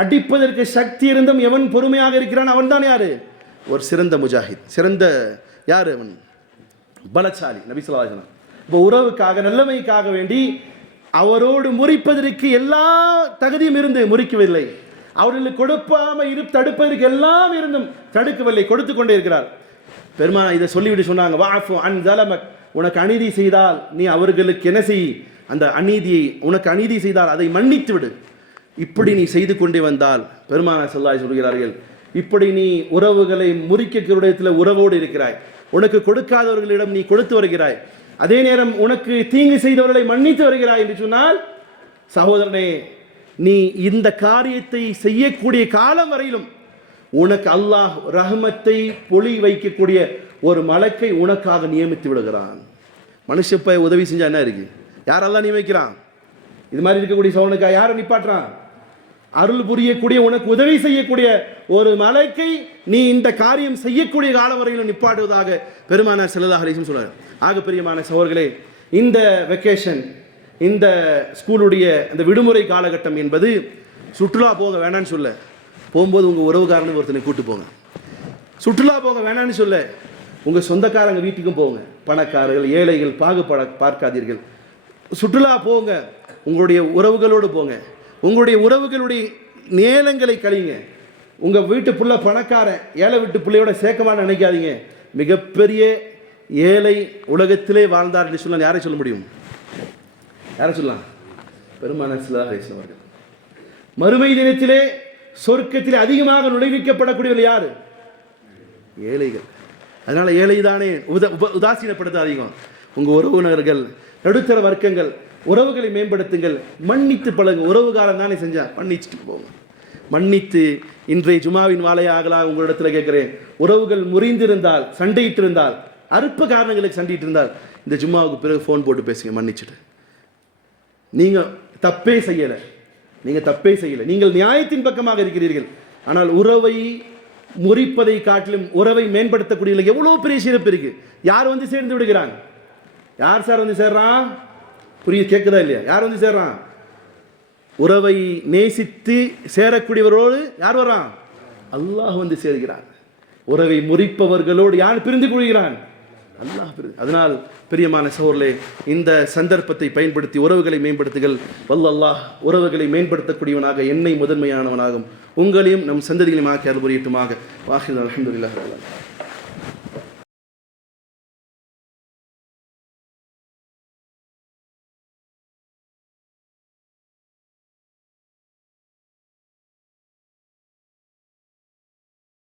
அடிப்பதற்கு சக்தி இருந்தும் எவன் பொறுமையாக இருக்கிறான் அவன் தான் யாரு? ஒரு சிறந்த முஜாஹித். சிறந்த யார் அவன்? பலசாலி. நபி ஸல்லல்லாஹு அலைஹி வஸல்லம் இப்போ உறவுக்காக நல்லமைக்காக வேண்டி அவரோடு முறிப்பதற்கு எல்லா தகுதியும் இருந்து முறிக்கவில்லை, அவர்களுக்கு கொடுப்பாமல் தடுப்பதற்கு எல்லாம் இருந்தும் தடுக்கவில்லை, கொடுத்து கொண்டே இருக்கிறார். பெருமானா இதை சொல்லிவிட்டு சொன்னாங்க, வாஃபு அன் ஸலமக், உனக்கு அநீதி செய்தால் நீ அவர்களுக்கு என்ன செய், அந்த அநீதியை, உனக்கு அநீதி செய்தால் அதை மன்னித்து விடு. இப்படி நீ செய்து கொண்டே வந்தால், பெருமானா ஸல்லல்லாஹு அலைஹி சொல்கிறார்கள், இப்படி நீ உறவுகளை முறிக்கக்கூடிய உறவோடு இருக்கிறாய், உனக்கு கொடுக்காதவர்களிடம் நீ கொடுத்து வருகிறாய், அதே நேரம் உனக்கு தீங்கு செய்தவர்களை மன்னித்து வருகிறாய் என்று சொன்னால், சகோதரனே, நீ இந்த காரியத்தை செய்யக்கூடிய காலம் வரையிலும் உனக்கு அல்லாஹ் ரஹ்மத்தை பொழி வைக்கக்கூடிய ஒரு மலக்கை உனக்காக நியமித்து விடுகிறான். மனுஷப்ப உதவி செஞ்சா என்ன இருக்கு? யாரெல்லாம் நியமிக்கிறான்? இது மாதிரி இருக்கக்கூடிய சோனுக்கா யாரை நிப்பாட்டுறான்? அருள் புரியக்கூடிய, உனக்கு உதவி செய்யக்கூடிய ஒரு மலக்கை நீ இந்த காரியம் செய்யக்கூடிய காலம் வரையிலும் நிப்பாட்டுவதாக பெருமானார் ஸல்லல்லாஹு அலைஹி வஸல்லம் சொல்றார். ஆக பெரியமான சகோதரர்களே, இந்த வெக்கேஷன், இந்த ஸ்கூலுடைய இந்த விடுமுறை காலகட்டம் என்பது சுற்றுலா போக வேணான்னு சொல்ல, போகும்போது உங்கள் உறவுக்காரனுக்கு ஒருத்தனை கூட்டு போங்க. சுற்றுலா போக வேணான்னு சொல்ல, உங்கள் சொந்தக்காரங்க வீட்டுக்கும் போங்க. பணக்காரர்கள் ஏழைகள் பார்க்காதீர்கள். சுற்றுலா போங்க, உங்களுடைய உறவுகளோடு போங்க, உங்களுடைய உறவுகளுடைய நேலங்களை கழிங்க. உங்கள் வீட்டு புள்ள பணக்காரன் ஏழை வீட்டு பிள்ளையோட சேர்க்கமான நினைக்காதீங்க. மிகப்பெரிய ஏழை உலகத்திலே வாழ்ந்தார் என்று சொன்னால் யாரை சொல்ல முடியும்? யாரை சொல்லலாம்? பெருமானார் ஸல்லல்லாஹு அலைஹி வஸல்லம் அவர்கள். மறுமை தினத்திலே சொர்க்கத்திலே அதிகமாக நுழைவிக்கப்படக்கூடியவர்கள் யாரு? ஏழைகள். அதனால ஏழை தானே உதாசீனப்படுத்தாதீங்க. உங்கள் உறவினர்கள், நடுத்தர வர்க்கங்கள், உறவுகளை மேம்படுத்துங்கள், மன்னித்து பழகு. உறவுகாரம் தானே செஞ்சா மன்னிச்சுட்டு போங்க. மன்னித்து இன்றைய ஜுமாவின் வாழையாகலாம் உங்களிடத்தில் கேட்கிறேன், உறவுகள் முறிந்திருந்தால், சண்டையிட்டு இருந்தால், அற்ப காரணங்களுக்கு சண்டையிட்டு இருந்தால், இந்த ஜும்மாவுக்கு பிறகு ஃபோன் போட்டு பேசுங்க, மன்னிச்சுட்டு. நீங்கள் தப்பே செய்யலை, நீங்கள் நியாயத்தின் பக்கமாக இருக்கிறீர்கள். ஆனால் உறவை முறிப்பதை காட்டிலும் உறவை மேம்படுத்தக்கூடிய எவ்வளோ பெரிய சிறப்பு இருக்கு. யார் வந்து சேர்ந்து விடுகிறான்? யார் சார் வந்து சேர்றான்? கேட்குதா இல்லையா? யார் வந்து சேர்றான்? உறவை நேசித்து சேரக்கூடியவரோடு யார் வர்றான்? அல்லாஹ் வந்து சேர்கிறான். உறவை முறிப்பவர்களோடு யார் பிரிந்து கொள்கிறான்? அல்லாஹ். அதனால் பிரியமான சகோதரர்களே, இந்த சந்தர்ப்பத்தை பயன்படுத்தி உறவுகளை மேம்படுத்துங்கள். வல்லல்லாஹ் உறவுகளை மேம்படுத்தக்கூடியவனாக என்னை முதன்மையானவனாகும், உங்களையும் நம் சந்ததிகளையும் ஆக்கி அருள் புரியட்டுமாக. வாஹிர் அல்ஹம்துலில்லாஹ்.